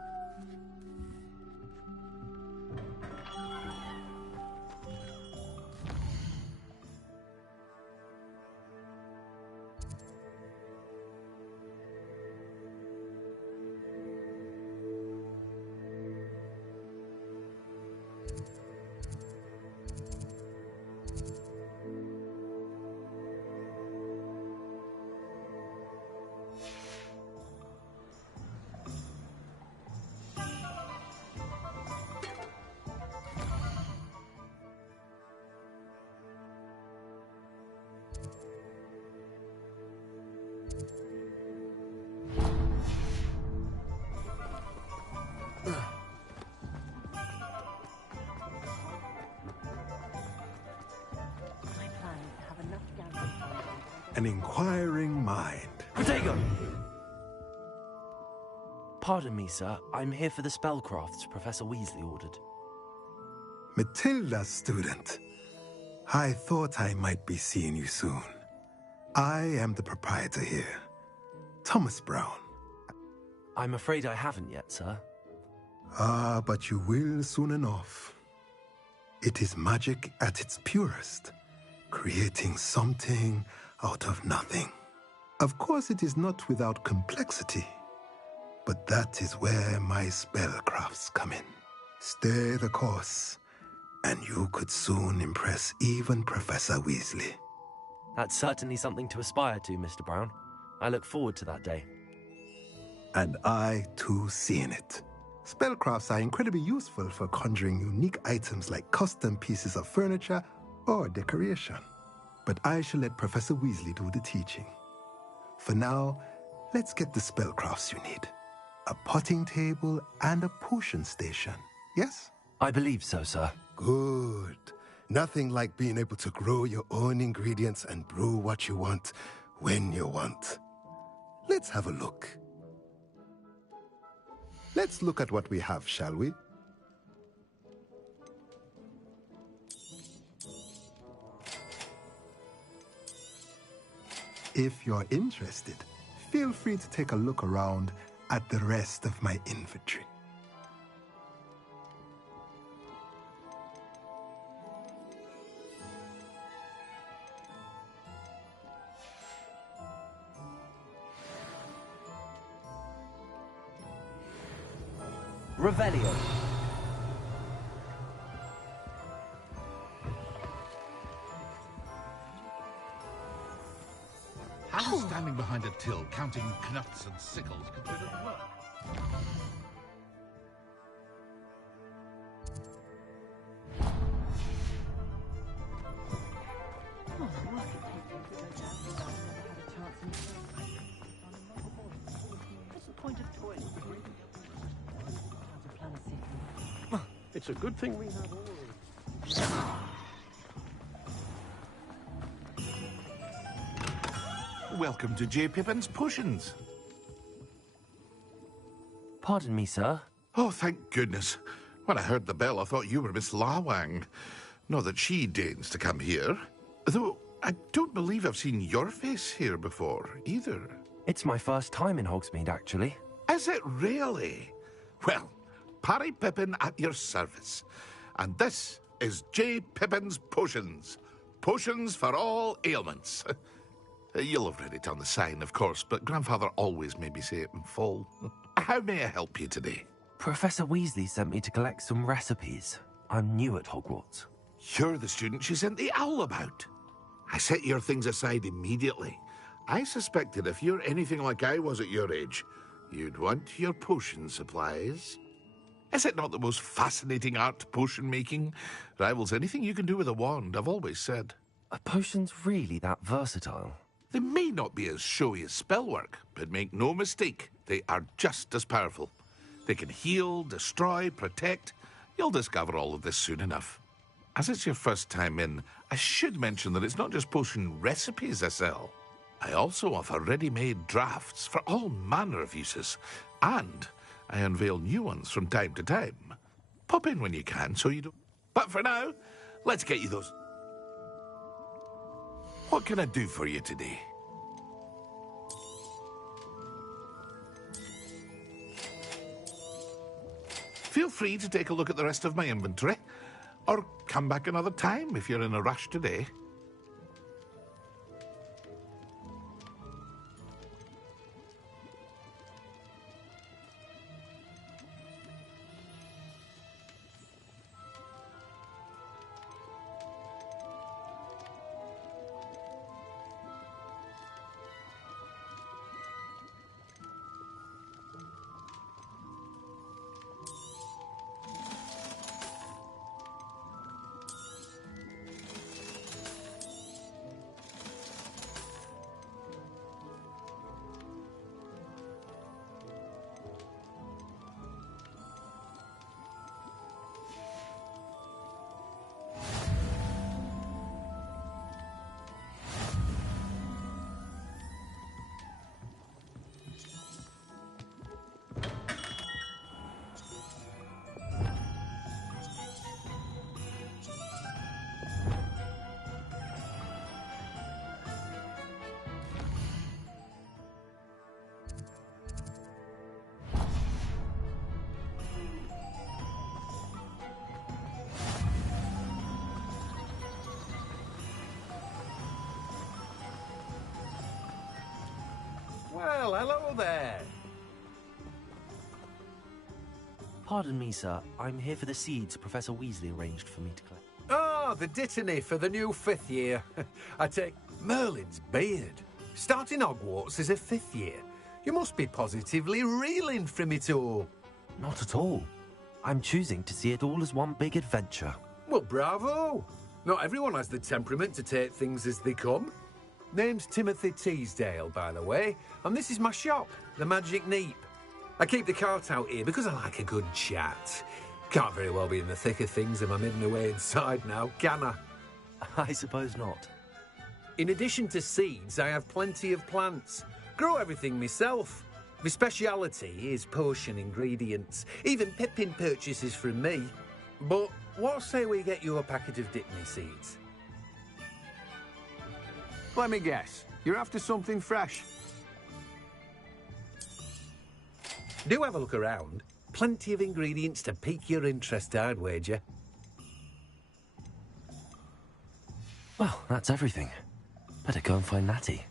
An inquiring mind. Protego! Pardon me, sir. I'm here for the spellcrafts Professor Weasley ordered. Matilda, student. I thought I might be seeing you soon. I am the proprietor here, Thomas Brown. I'm afraid I haven't yet, sir. Ah, but you will soon enough. It is magic at its purest, creating something out of nothing. Of course, it is not without complexity, but that is where my spellcrafts come in. Stay the course, and you could soon impress even Professor Weasley. That's certainly something to aspire to, Mr. Brown. I look forward to that day. And I, too, seeing it. Spellcrafts are incredibly useful for conjuring unique items like custom pieces of furniture or decoration. But I shall let Professor Weasley do the teaching. For now, let's get the spellcrafts you need. A potting table and a potion station, yes? I believe so, sir. Good. Nothing like being able to grow your own ingredients and brew what you want when you want. Let's have a look. Let's look at what we have, shall we? If you're interested, feel free to take a look around at the rest of my infantry. Revelio. How is standing behind a till counting knuts and sickles considered work? It's a good thing we have all. Welcome to J. Pippin's Potions. Pardon me, sir. Oh, thank goodness. When I heard the bell, I thought you were Miss Lawang. Not that she deigns to come here. Though, I don't believe I've seen your face here before, either. It's my first time in Hogsmeade, actually. Is it really? Well, Parry Pippin at your service. And this is J. Pippin's Potions. Potions for all ailments. You'll have read it on the sign, of course, but Grandfather always made me say it in full. How may I help you today? Professor Weasley sent me to collect some recipes. I'm new at Hogwarts. You're the student she sent the owl about. I set your things aside immediately. I suspected if you're anything like I was at your age, you'd want your potion supplies. Is it not the most fascinating art, potion making? Rivals anything you can do with a wand, I've always said. Are potions really that versatile? They may not be as showy as spellwork, but make no mistake, they are just as powerful. They can heal, destroy, protect. You'll discover all of this soon enough. As it's your first time in, I should mention that it's not just potion recipes I sell. I also offer ready-made drafts for all manner of uses, and I unveil new ones from time to time. Pop in when you can, so you don't... But for now, let's get you those... What can I do for you today? Feel free to take a look at the rest of my inventory, or come back another time if you're in a rush today. Well, hello there. Pardon me, sir. I'm here for the seeds Professor Weasley arranged for me to collect. Oh, the dittany for the new 5th year. I take Merlin's beard. Starting Hogwarts as a 5th year. You must be positively reeling from it all. Not at all. I'm choosing to see it all as one big adventure. Well, bravo. Not everyone has the temperament to take things as they come. Name's Timothy Teasdale, by the way, and this is my shop, the Magic Neep. I keep the cart out here because I like a good chat. Can't very well be in the thick of things if I'm hidden away inside now, can I? I suppose not. In addition to seeds, I have plenty of plants. Grow everything myself. My speciality is potion ingredients. Even Pippin purchases from me. But what say we get you a packet of Dittany seeds? Let me guess. You're after something fresh. Do have a look around. Plenty of ingredients to pique your interest, I'd wager. Well, that's everything. Better go and find Natty.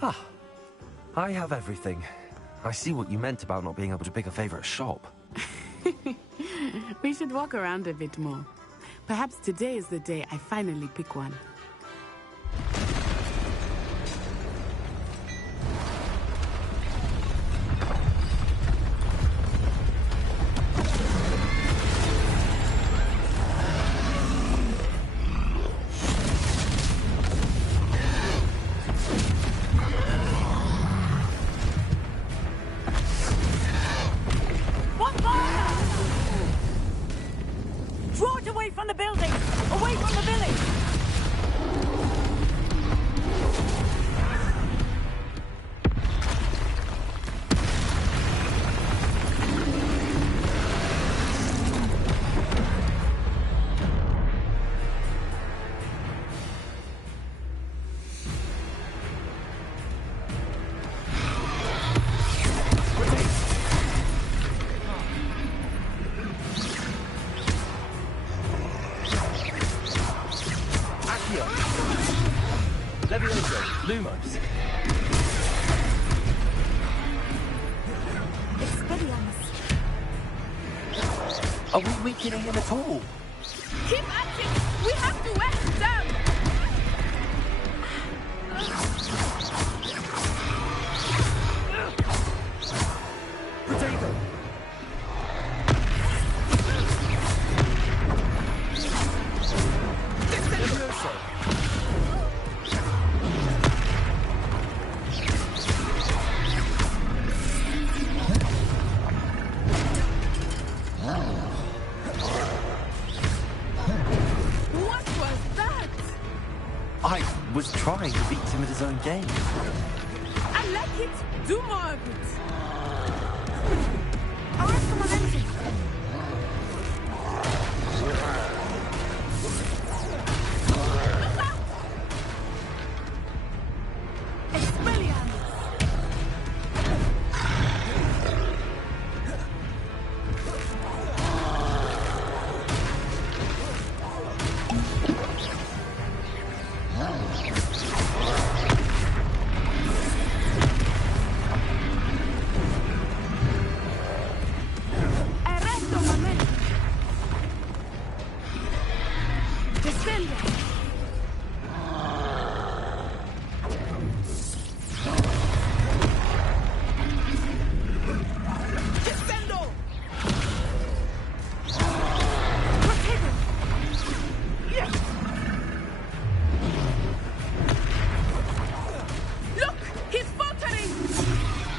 Ah, I have everything. I see what you meant about not being able to pick a favorite shop. We should walk around a bit more. Perhaps today is the day I finally pick one. Lumos. Are we weakening him at all? Keep at it! We have to wear him down! Potato! Was trying to beat him at his own game. I like it. Do more of it.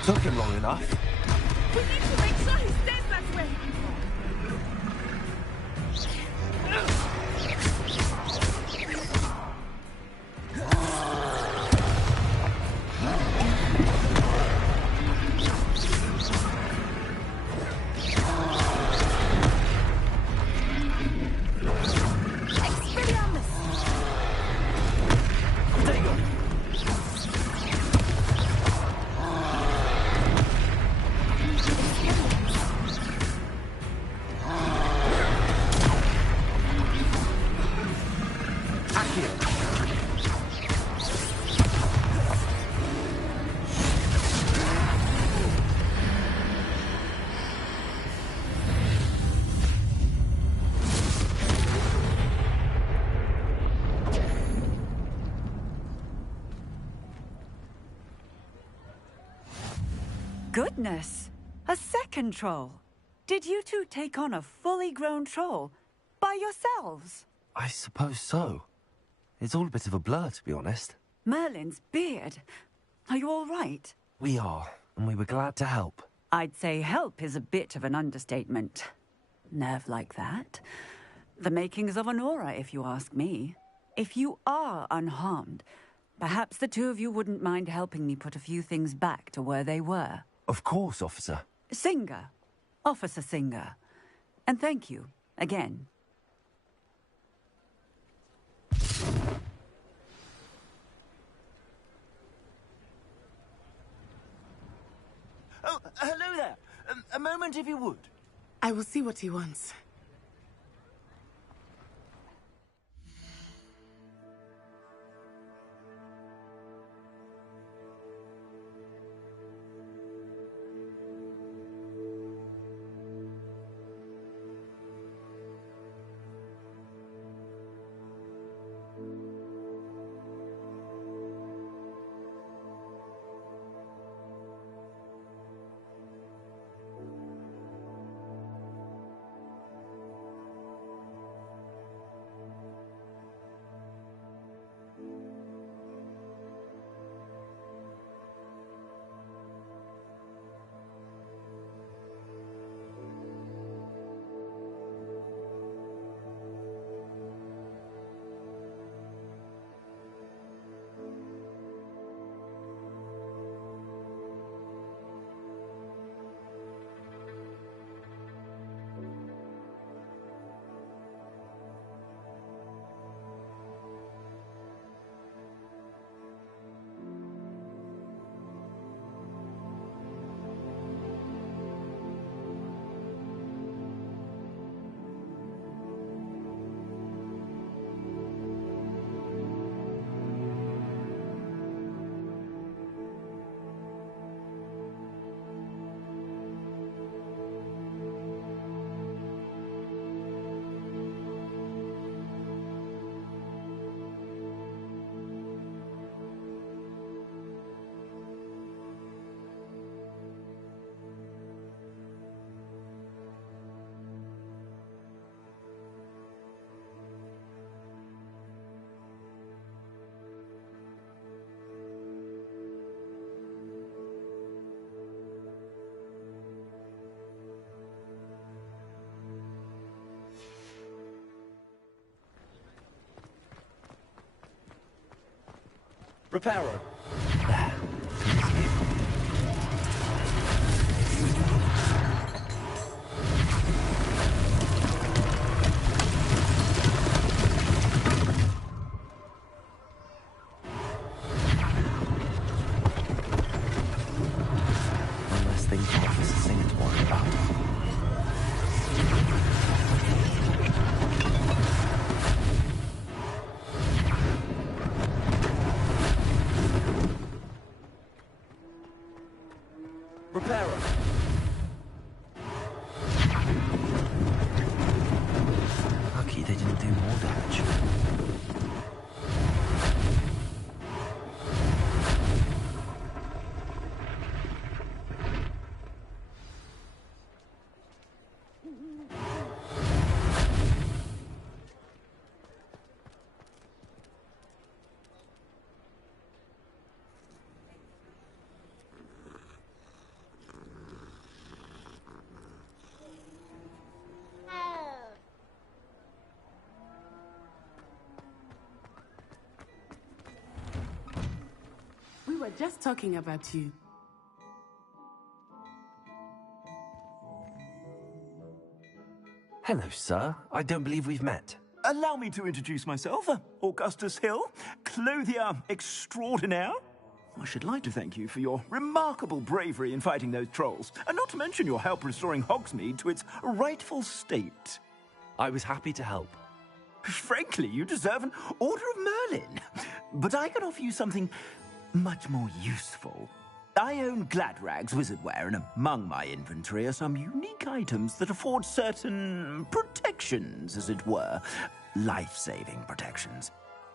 Took him long enough. We need to make sure he stays that way. goodness! A second troll! Did you two take on a fully grown troll by yourselves? I suppose so. It's all a bit of a blur, to be honest. Merlin's beard. Are you all right? We are, and we were glad to help. I'd say help is a bit of an understatement. Nerve like that. The makings of an aura, if you ask me. If you are unharmed, perhaps the two of you wouldn't mind helping me put a few things back to where they were. Of course, officer. Singer. Officer Singer. And thank you, again. Oh, hello there. A moment, if you would. I will see what he wants. Reparo. One less thing for Officer Singer to worry about. Lucky they didn't do more damage. We were just talking about you. Hello, sir. I don't believe we've met. Allow me to introduce myself, Augustus Hill, clothier extraordinaire. I should like to thank you for your remarkable bravery in fighting those trolls, and not to mention your help restoring Hogsmeade to its rightful state. I was happy to help. Frankly, you deserve an Order of Merlin. But I can offer you something much more useful. I own Gladrag's wizardware, and among my inventory are some unique items that afford certain protections, as it were. Life-saving protections.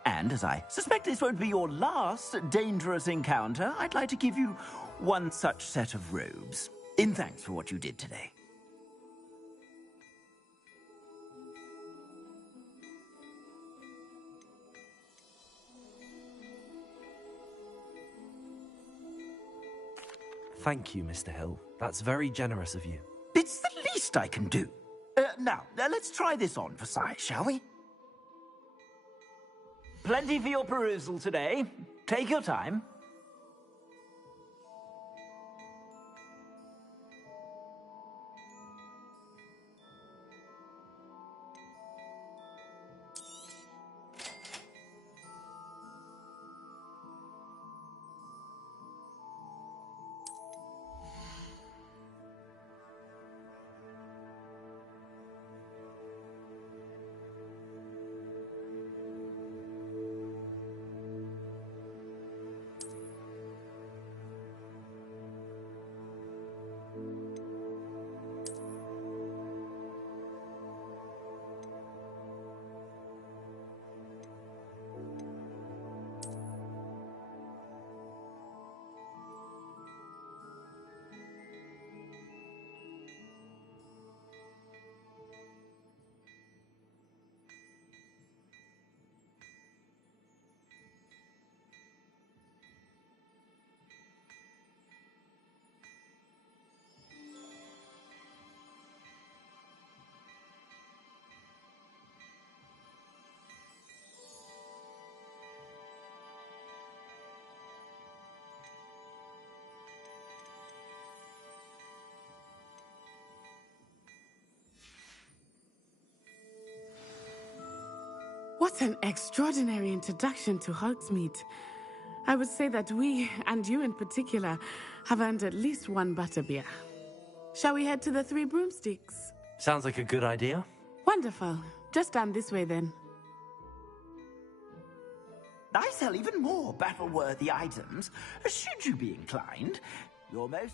And as I suspect this won't be your last dangerous encounter, I'd like to give you one such set of robes, in thanks for what you did today. Thank you, Mr. Hill. That's very generous of you. It's the least I can do. Now, let's try this on for size, shall we? Plenty for your perusal today. Take your time. What an extraordinary introduction to Hogsmeade. I would say that we, and you in particular, have earned at least one butterbeer. Shall we head to the Three Broomsticks? Sounds like a good idea. Wonderful. Just down this way then. I sell even more battle-worthy items, should you be inclined. You're most...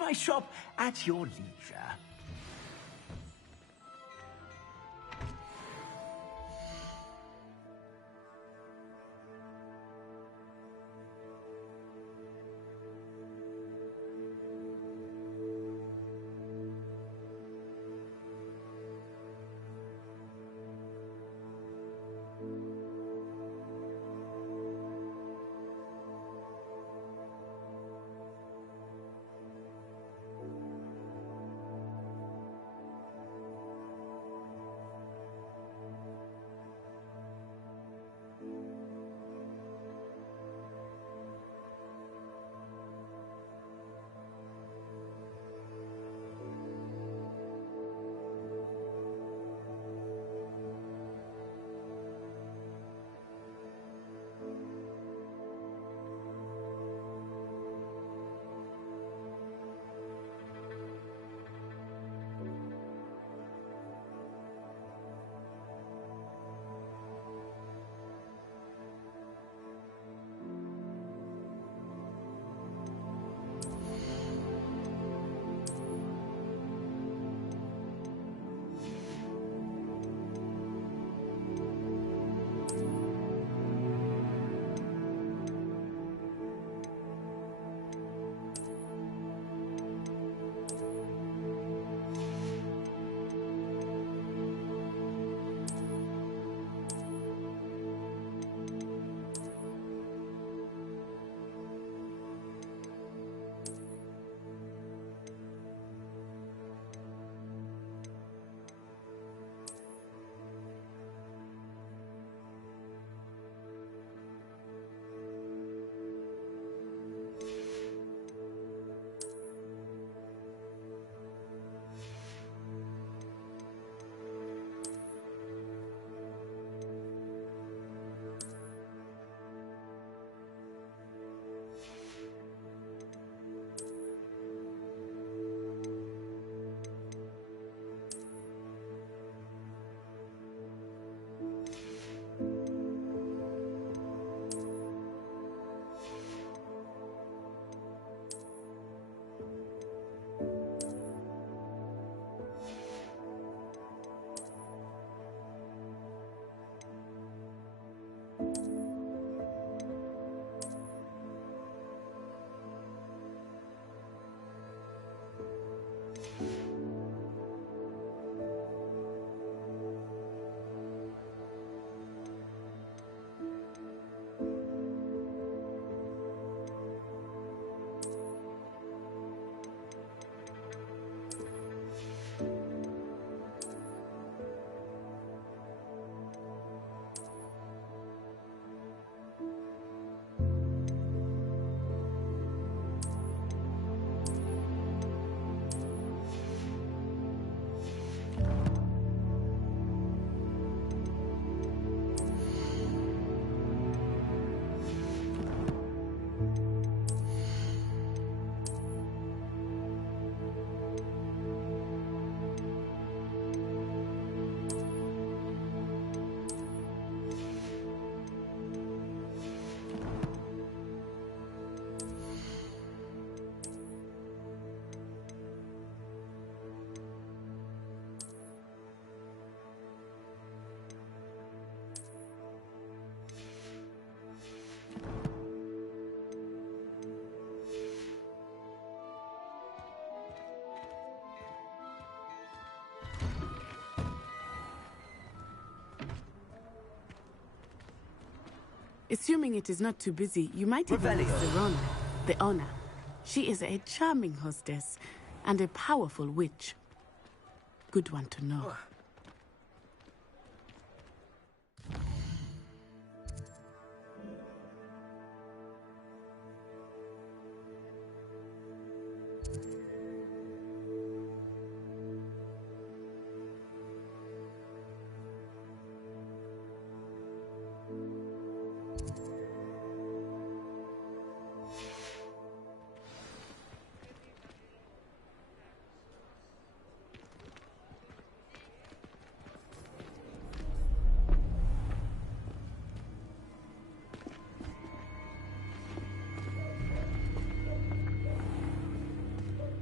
my shop at your leisure. Assuming it is not too busy, you might even meet Zerona, the owner. She is a charming hostess and a powerful witch. Good one to know.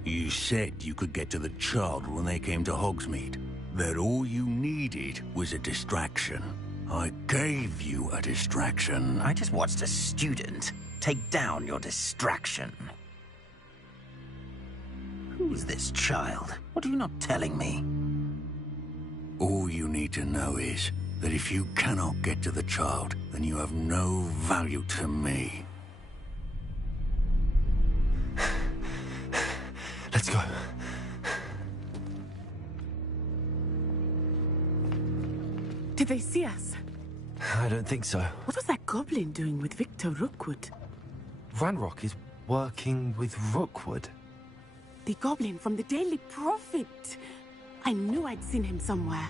You said you could get to the child when they came to Hogsmeade. That all you needed was a distraction. I gave you a distraction. I just watched a student take down your distraction. Who's this child? What are you not telling me? All you need to know is that if you cannot get to the child, then you have no value to me. Let's go. Did they see us? I don't think so. What was that goblin doing with Victor Rookwood? Ranrock is working with Rookwood. The goblin from the Daily Prophet. I knew I'd seen him somewhere.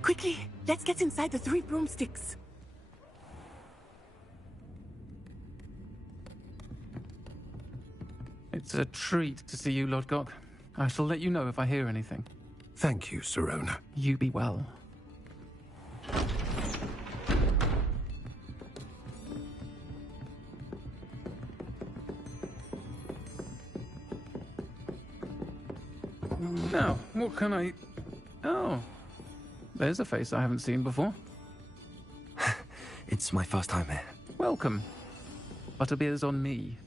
Quickly, let's get inside the 3 broomsticks. It's a treat to see you, Lodgok. I shall let you know if I hear anything. Thank you, Sirona. You be well. Now, what can I... Oh, there's a face I haven't seen before. It's my first time here. Welcome. Butterbeer's on me.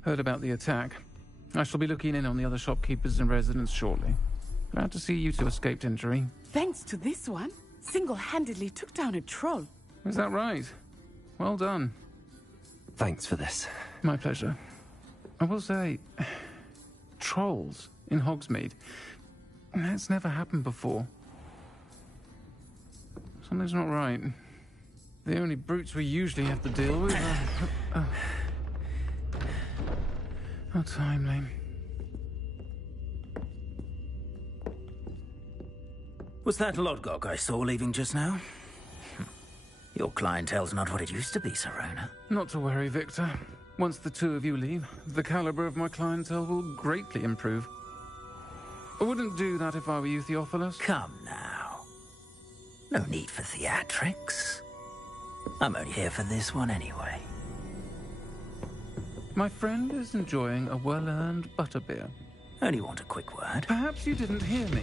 Heard about the attack. I shall be looking in on the other shopkeepers and residents shortly. Glad to see you two escaped injury. Thanks to this one, single-handedly took down a troll. Is that right? Well done. Thanks for this. My pleasure. I will say, trolls in Hogsmeade. That's never happened before. Something's not right. The only brutes we usually have to deal with are... How timely. Was that Lodgok I saw leaving just now? Your clientele's not what it used to be, Sirona. Not to worry, Victor. Once the two of you leave, the caliber of my clientele will greatly improve. I wouldn't do that if I were you, Theophilus. Come now. No need for theatrics. I'm only here for this one anyway. My friend is enjoying a well-earned butterbeer. Only want a quick word. Perhaps you didn't hear me.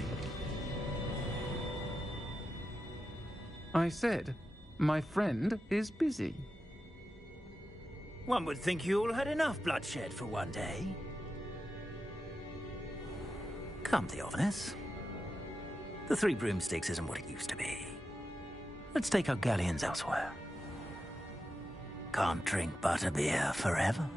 I said, my friend is busy. One would think you all had enough bloodshed for one day. Come, Theophilus. The 3 broomsticks isn't what it used to be. Let's take our galleons elsewhere. Can't drink butterbeer forever.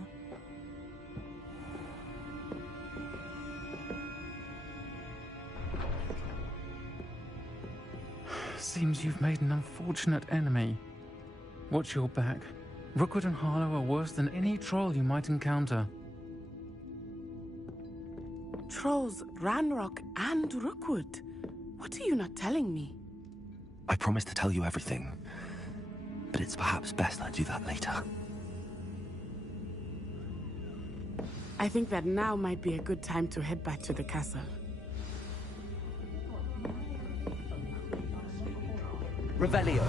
Seems you've made an unfortunate enemy. Watch your back. Rookwood and Harlow are worse than any troll you might encounter. Trolls, Ranrock, and Rookwood. What are you not telling me? I promised to tell you everything, but it's perhaps best I do that later. I think that now might be a good time to head back to the castle. Revelio.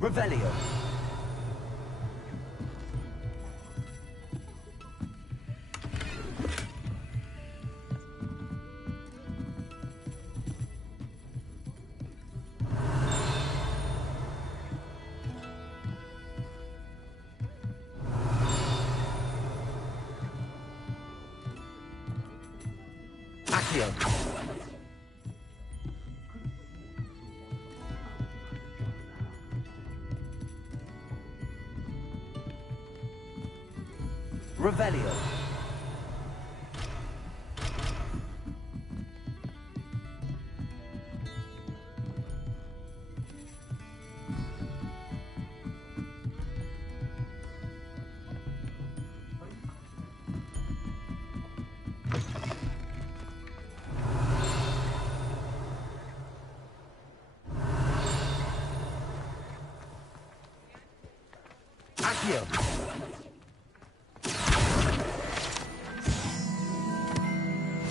Revelio. Accio. Revelio. Accio.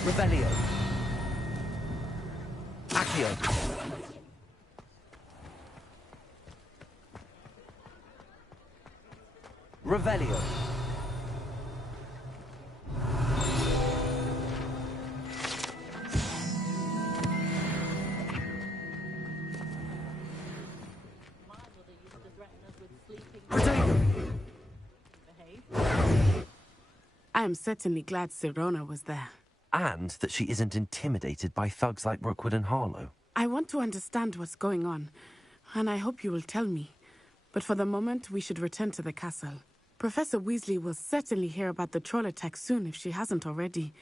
Revelio. Accio. Revelio. I am certainly glad Sirona was there. And that she isn't intimidated by thugs like Rookwood and Harlow. I want to understand what's going on, and I hope you will tell me. But for the moment, we should return to the castle. Professor Weasley will certainly hear about the troll attack soon if she hasn't already.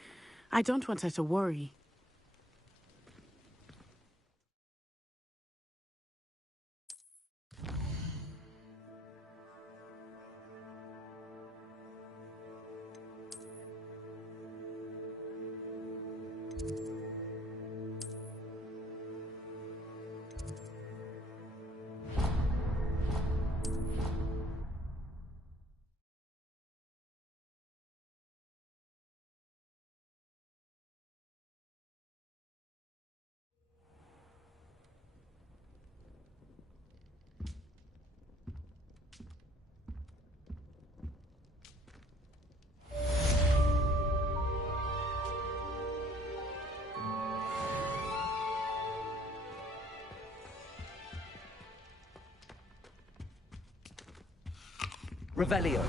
I don't want her to worry. Revelio.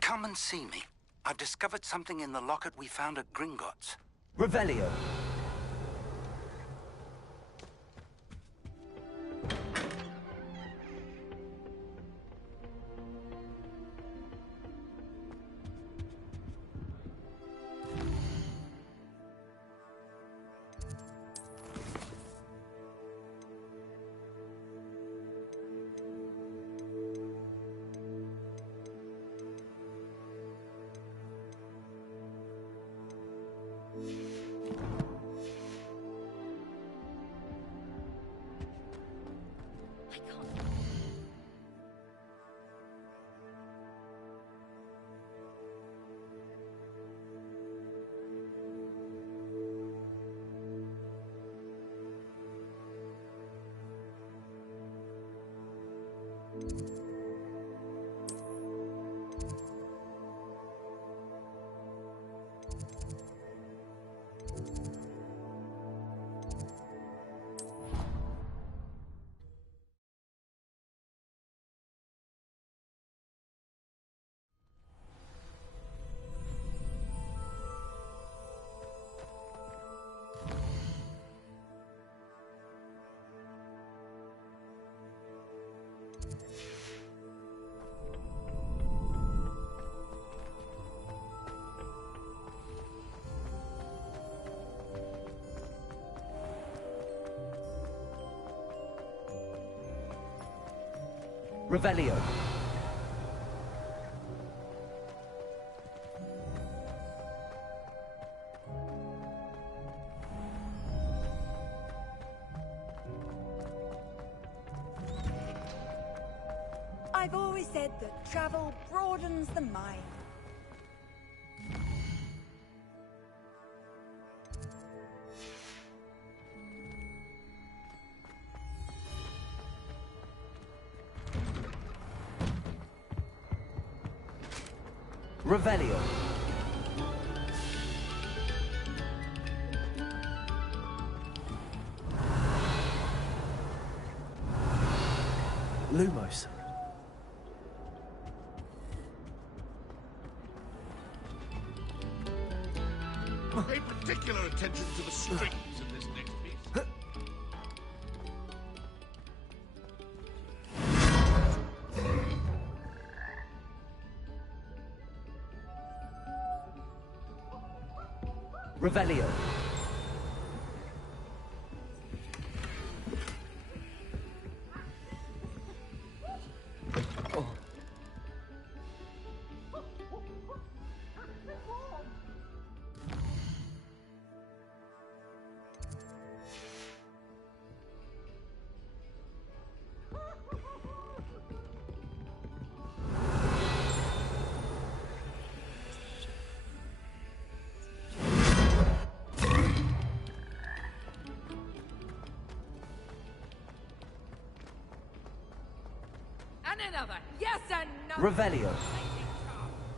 Come and see me. I've discovered something in the locket we found at Gringotts. Revelio. Revelio. I've always said that travel broadens the mind. Revelio. Lumos. Pay particular attention to the strings in this next piece. Revelio. And another. Yes and no. Revelio.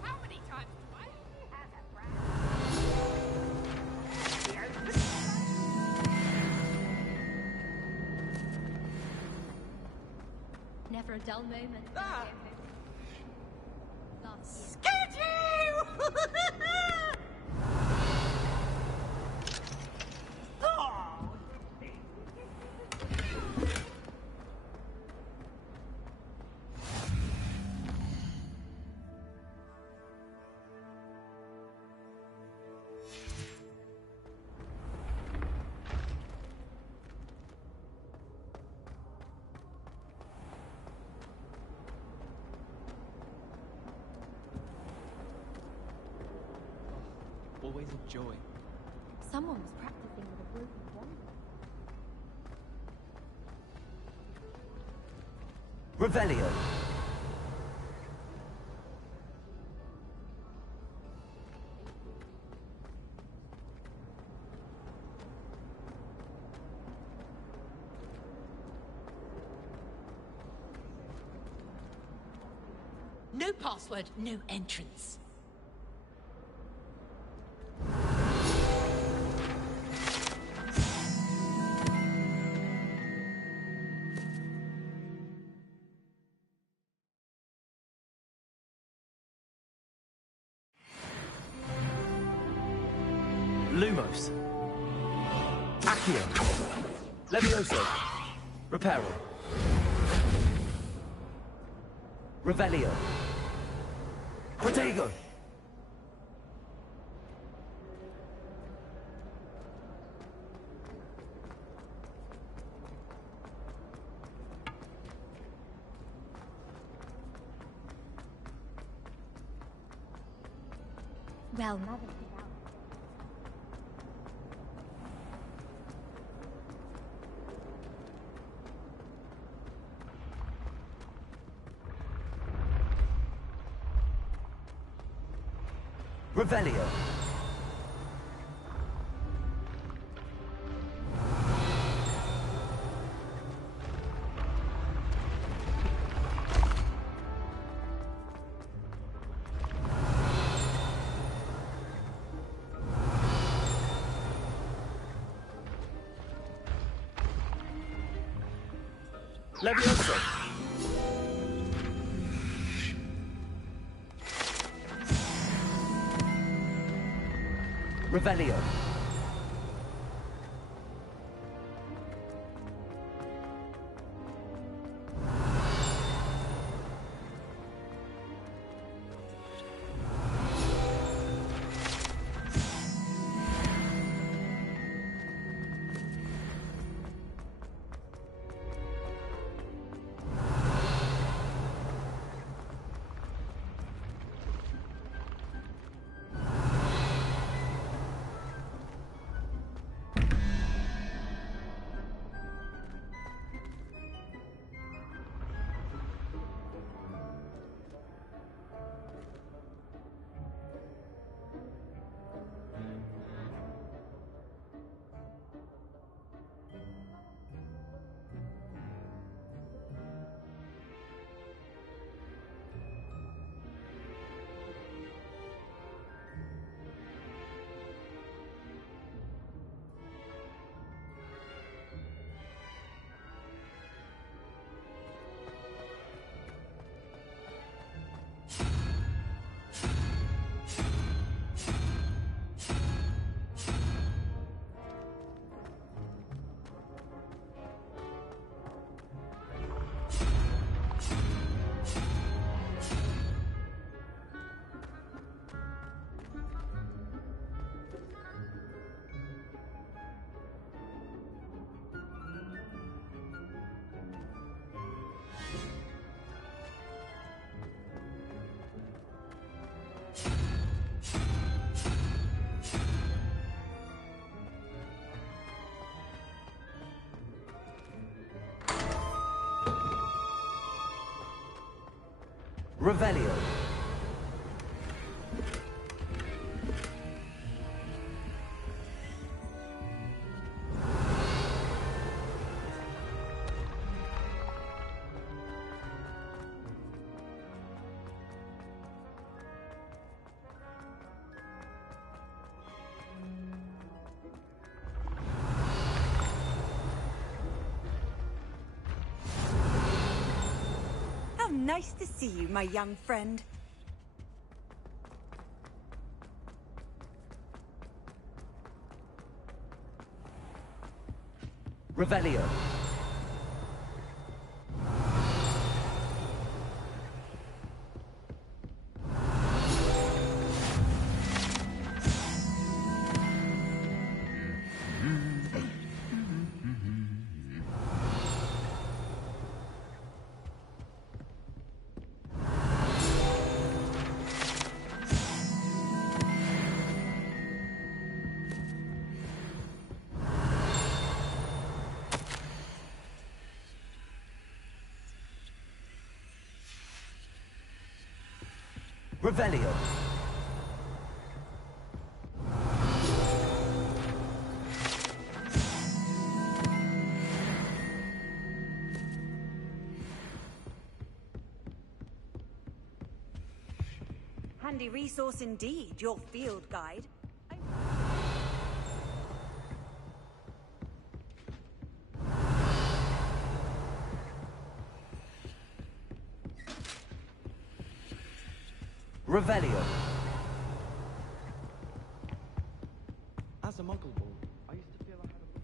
How many times do I have a Never a dull moment. Ah. Last Scared you! Oh. Always a joy. Someone was practicing with a broken wand. Revelio. No password, no entrance. Lumos. Accio. Levioso. Reparo. Revelio. Protego. Well, now that he's out. Revelio. Levioso. Revelio. Revelio. How nice to see you, my young friend. Revelio. Revelio. Handy resource indeed, your field guide. Revelio. As a muggle boy, I used to feel I had a...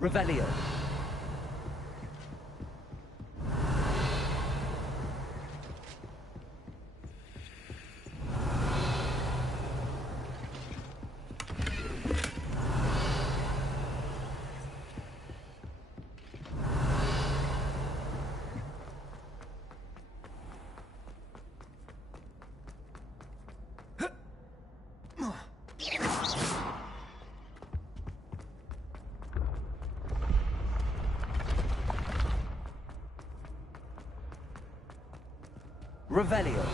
Revelio. Revelio.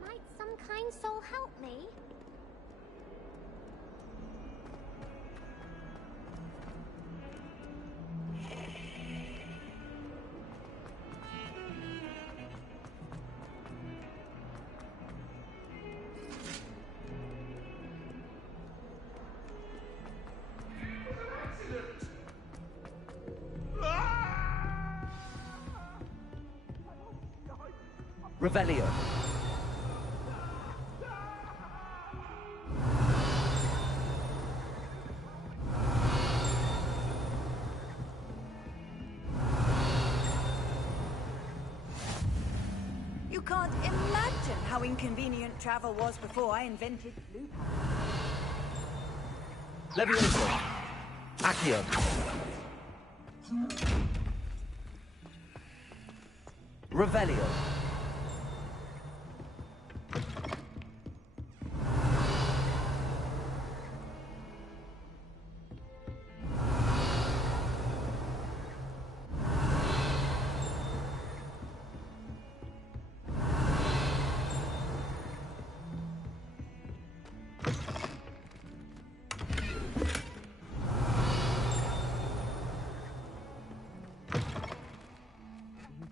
Might some kind soul help me? Revelio. You can't imagine how inconvenient travel was before I invented blue power. Levioso. Accio. Revelio.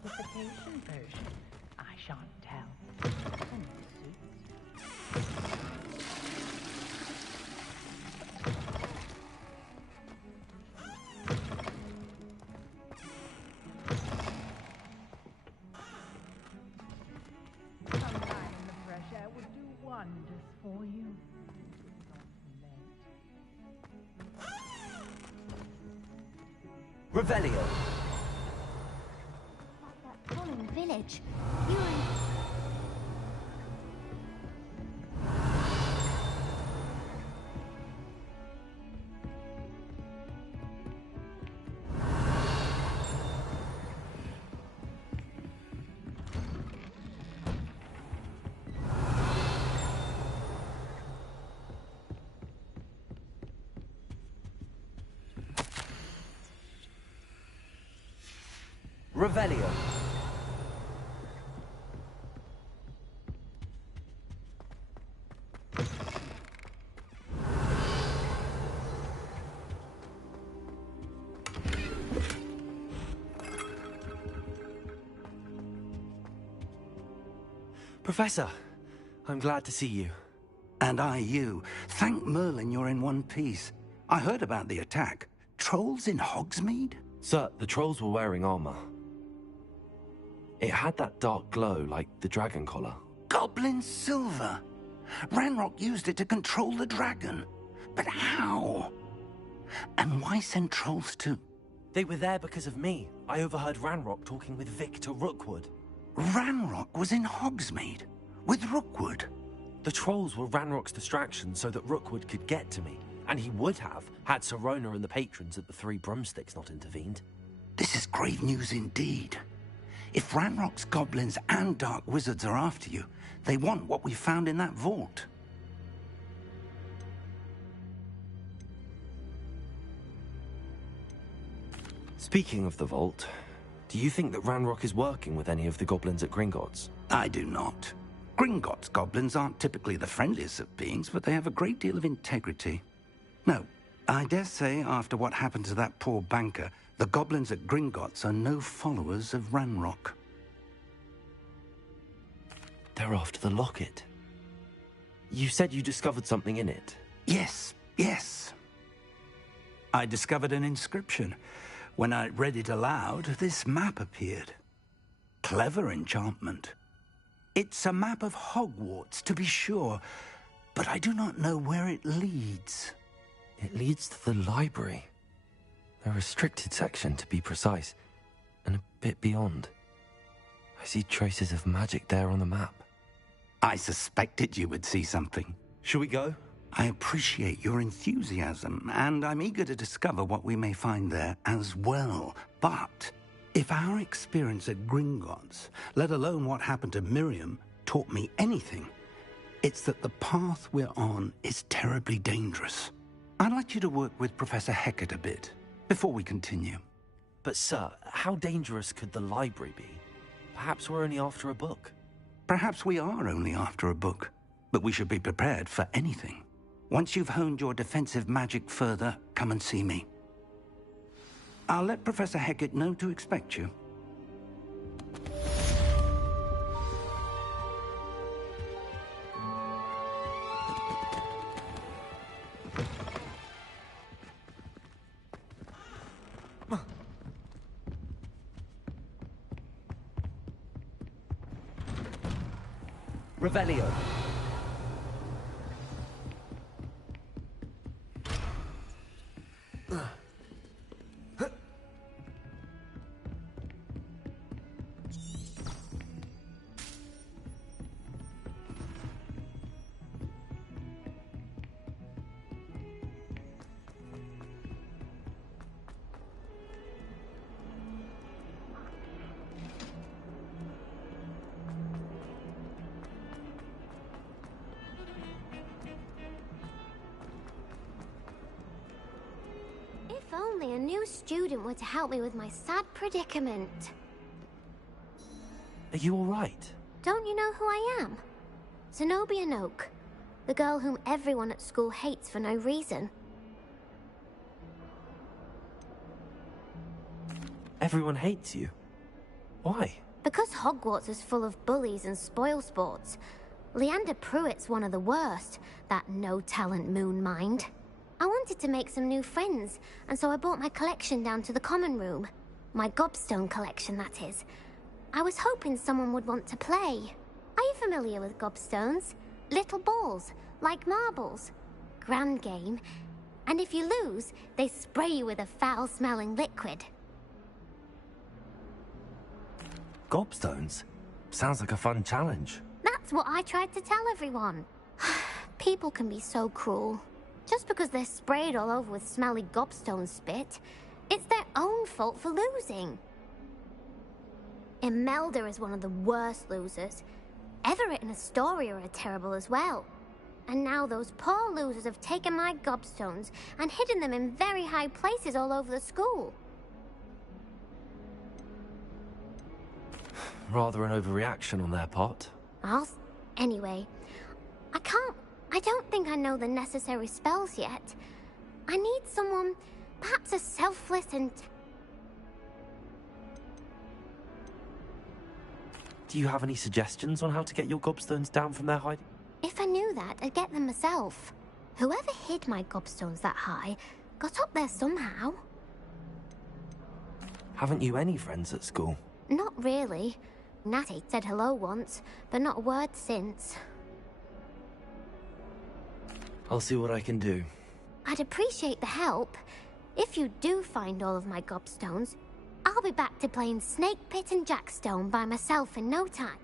Beautification potion. I shan't tell. Sometime in the fresh air would do wonders for you. Revelio. That fallen village. You and... Revelio. Professor, I'm glad to see you. And I you. Thank Merlin you're in one piece. I heard about the attack. Trolls in Hogsmeade? Sir, the trolls were wearing armor. It had that dark glow like the dragon collar. Goblin silver. Ranrock used it to control the dragon. But how? And why send trolls to... They were there because of me. I overheard Ranrock talking with Victor Rookwood. Ranrock was in Hogsmeade? With Rookwood? The trolls were Ranrock's distraction so that Rookwood could get to me. And he would have, had Sirona and the patrons at the Three Broomsticks not intervened. This is grave news indeed. If Ranrock's goblins and dark wizards are after you, they want what we found in that vault. Speaking of the vault, do you think that Ranrock is working with any of the goblins at Gringotts? I do not. Gringotts goblins aren't typically the friendliest of beings, but they have a great deal of integrity. No, I dare say after what happened to that poor banker, the goblins at Gringotts are no followers of Ranrock. They're after the locket. You said you discovered something in it. Yes. I discovered an inscription. When I read it aloud, this map appeared. Clever enchantment. It's a map of Hogwarts, to be sure, but I do not know where it leads. It leads to the library. A restricted section, to be precise, and a bit beyond. I see traces of magic there on the map. I suspected you would see something. Shall we go? I appreciate your enthusiasm, and I'm eager to discover what we may find there as well. But if our experience at Gringotts, let alone what happened to Miriam, taught me anything, it's that the path we're on is terribly dangerous. I'd like you to work with Professor Hecat a bit before we continue. But sir, how dangerous could the library be? Perhaps we're only after a book. Perhaps we are only after a book, but we should be prepared for anything. Once you've honed your defensive magic further, come and see me. I'll let Professor Hecat know to expect you. Revelio. only a new student were to help me with my sad predicament. Are you all right? Don't you know who I am? Zenobia Noak, the girl whom everyone at school hates for no reason. Everyone hates you. Why? Because Hogwarts is full of bullies and spoilsports. Leander Pruitt's one of the worst, that no-talent moon mind. I wanted to make some new friends, and so I brought my collection down to the common room. My gobstone collection, that is. I was hoping someone would want to play. Are you familiar with gobstones? Little balls, like marbles. Grand game. And if you lose, they spray you with a foul-smelling liquid. Gobstones? Sounds like a fun challenge. That's what I tried to tell everyone. People can be so cruel. Just because they're sprayed all over with smelly gobstone spit, it's their own fault for losing. Imelda is one of the worst losers. Everett and Astoria are terrible as well. And now those poor losers have taken my gobstones and hidden them in very high places all over the school. Rather an overreaction on their part. Anyway, I don't think I know the necessary spells yet. I need someone, perhaps a selfless and... Do you have any suggestions on how to get your gobstones down from their hiding? If I knew that, I'd get them myself. Whoever hid my gobstones that high got up there somehow. Haven't you any friends at school? Not really. Natty said hello once, but not a word since. I'll see what I can do. I'd appreciate the help. If you do find all of my gobstones, I'll be back to playing Snake Pit and Jackstone by myself in no time.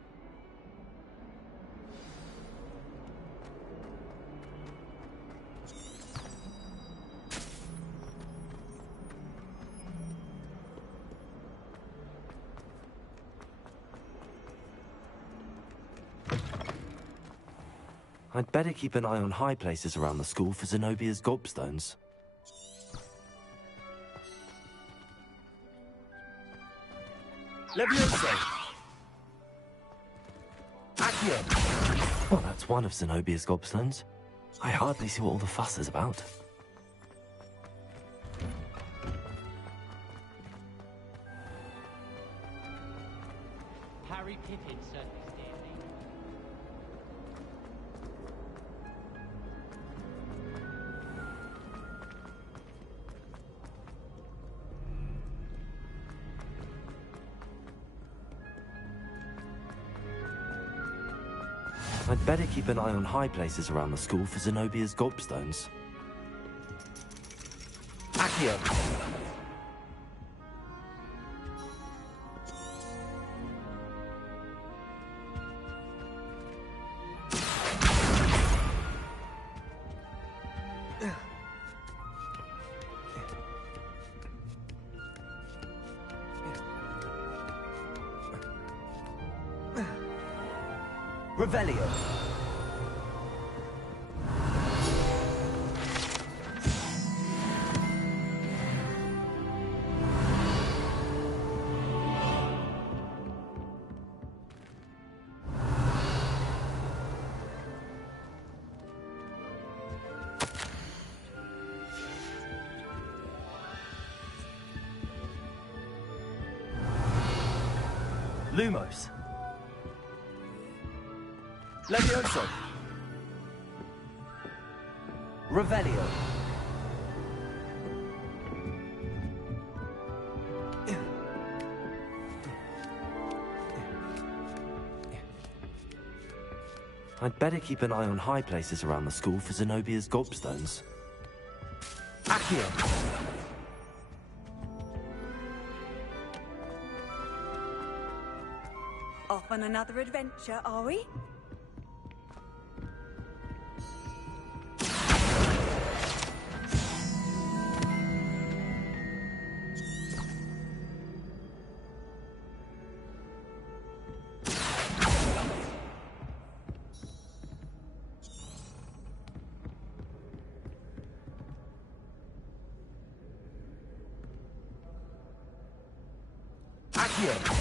I'd better keep an eye on high places around the school for Zenobia's gobstones. Leviosa! Accio! Well, that's one of Zenobia's gobstones. I hardly see what all the fuss is about. Harry Pippin certainly steered me. I'd better keep an eye on high places around the school for Zenobia's gobstones. Accio! Revelio. Lumos. Levioso. Revelio. I'd better keep an eye on high places around the school for Zenobia's gobstones. Accio. Off on another adventure, are we? Accio!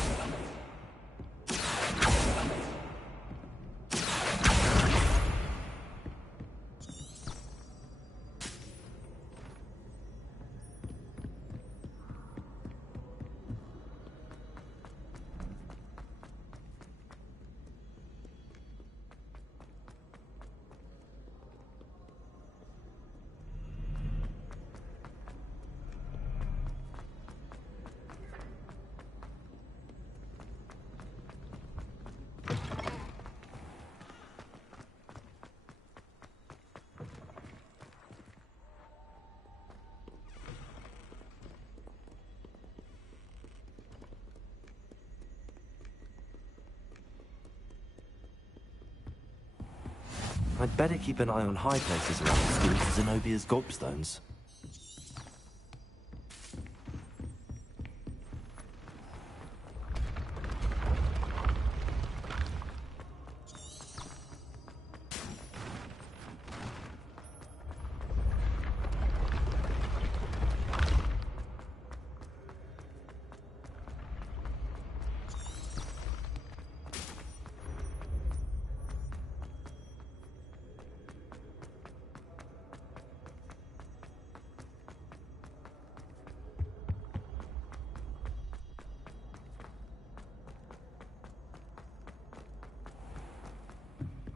I'd better keep an eye on high places around the school for Zenobia's gobstones.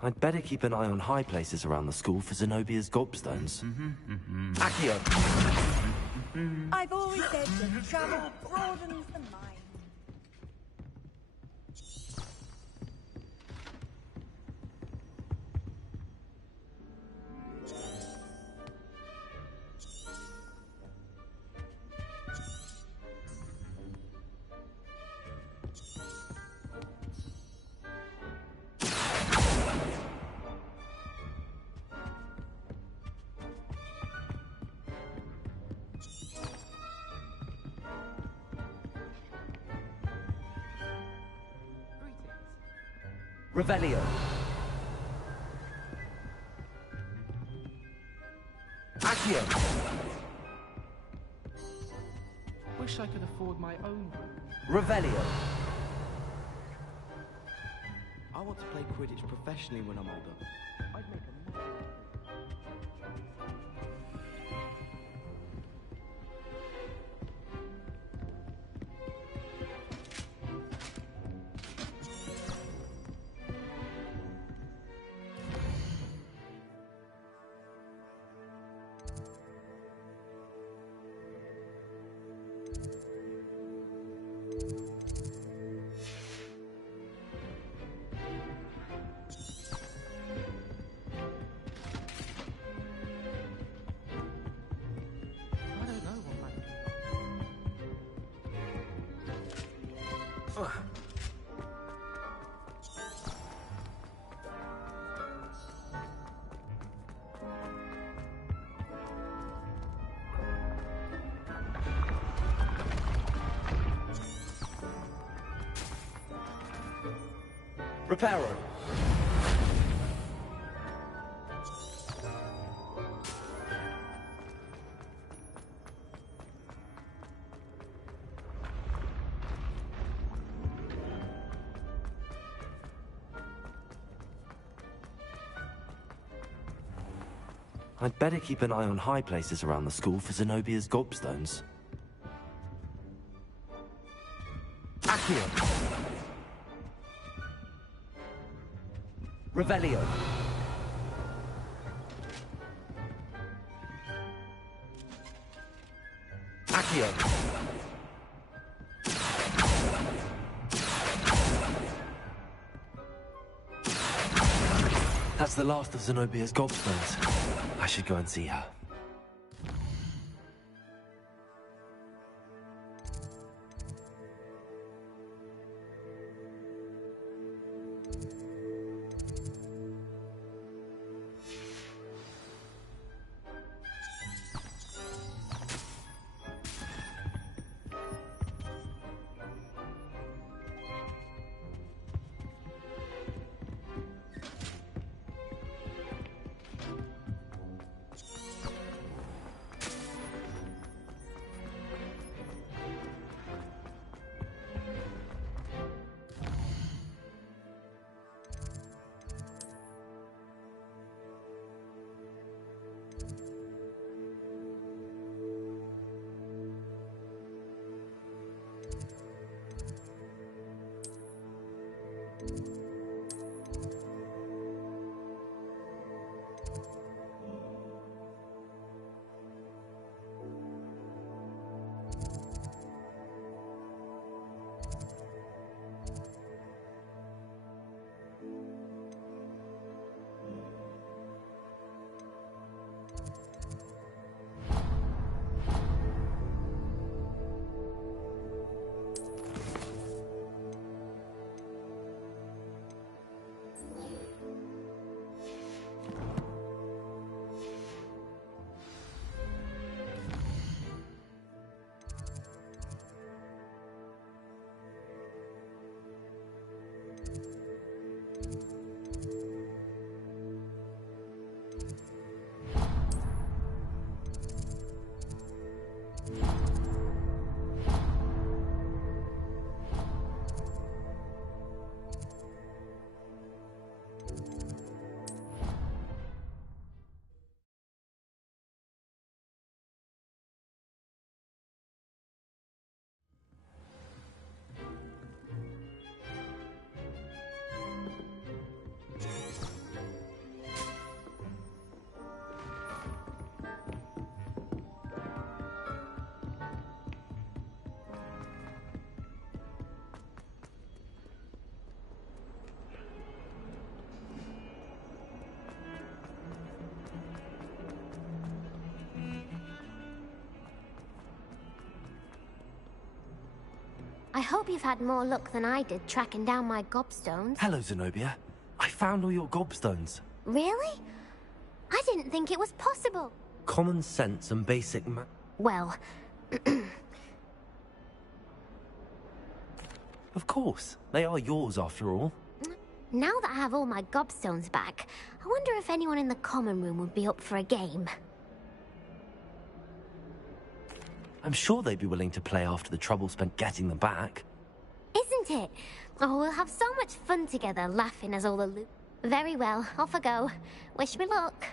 I'd better keep an eye on high places around the school for Zenobia's gobstones. Accio! I've always said that travel broadens the mind. Revelio. Accio. Wish I could afford my own room. Revelio. I want to play Quidditch professionally when I'm older. I'd make a massive Reparo. I'd better keep an eye on high places around the school for Zenobia's gobstones. Accio. Revelio. Accio. That's the last of Zenobia's gobstones. I should go and see her. I hope you've had more luck than I did tracking down my gobstones. Hello, Zenobia. I found all your gobstones. Really? I didn't think it was possible. Common sense and basic Well... Of course. They are yours, after all. Now that I have all my gobstones back, I wonder if anyone in the common room would be up for a game. I'm sure they'd be willing to play after the trouble spent getting them back. Isn't it? Oh, we'll have so much fun together, laughing as all the Very well, off I go. Wish me luck.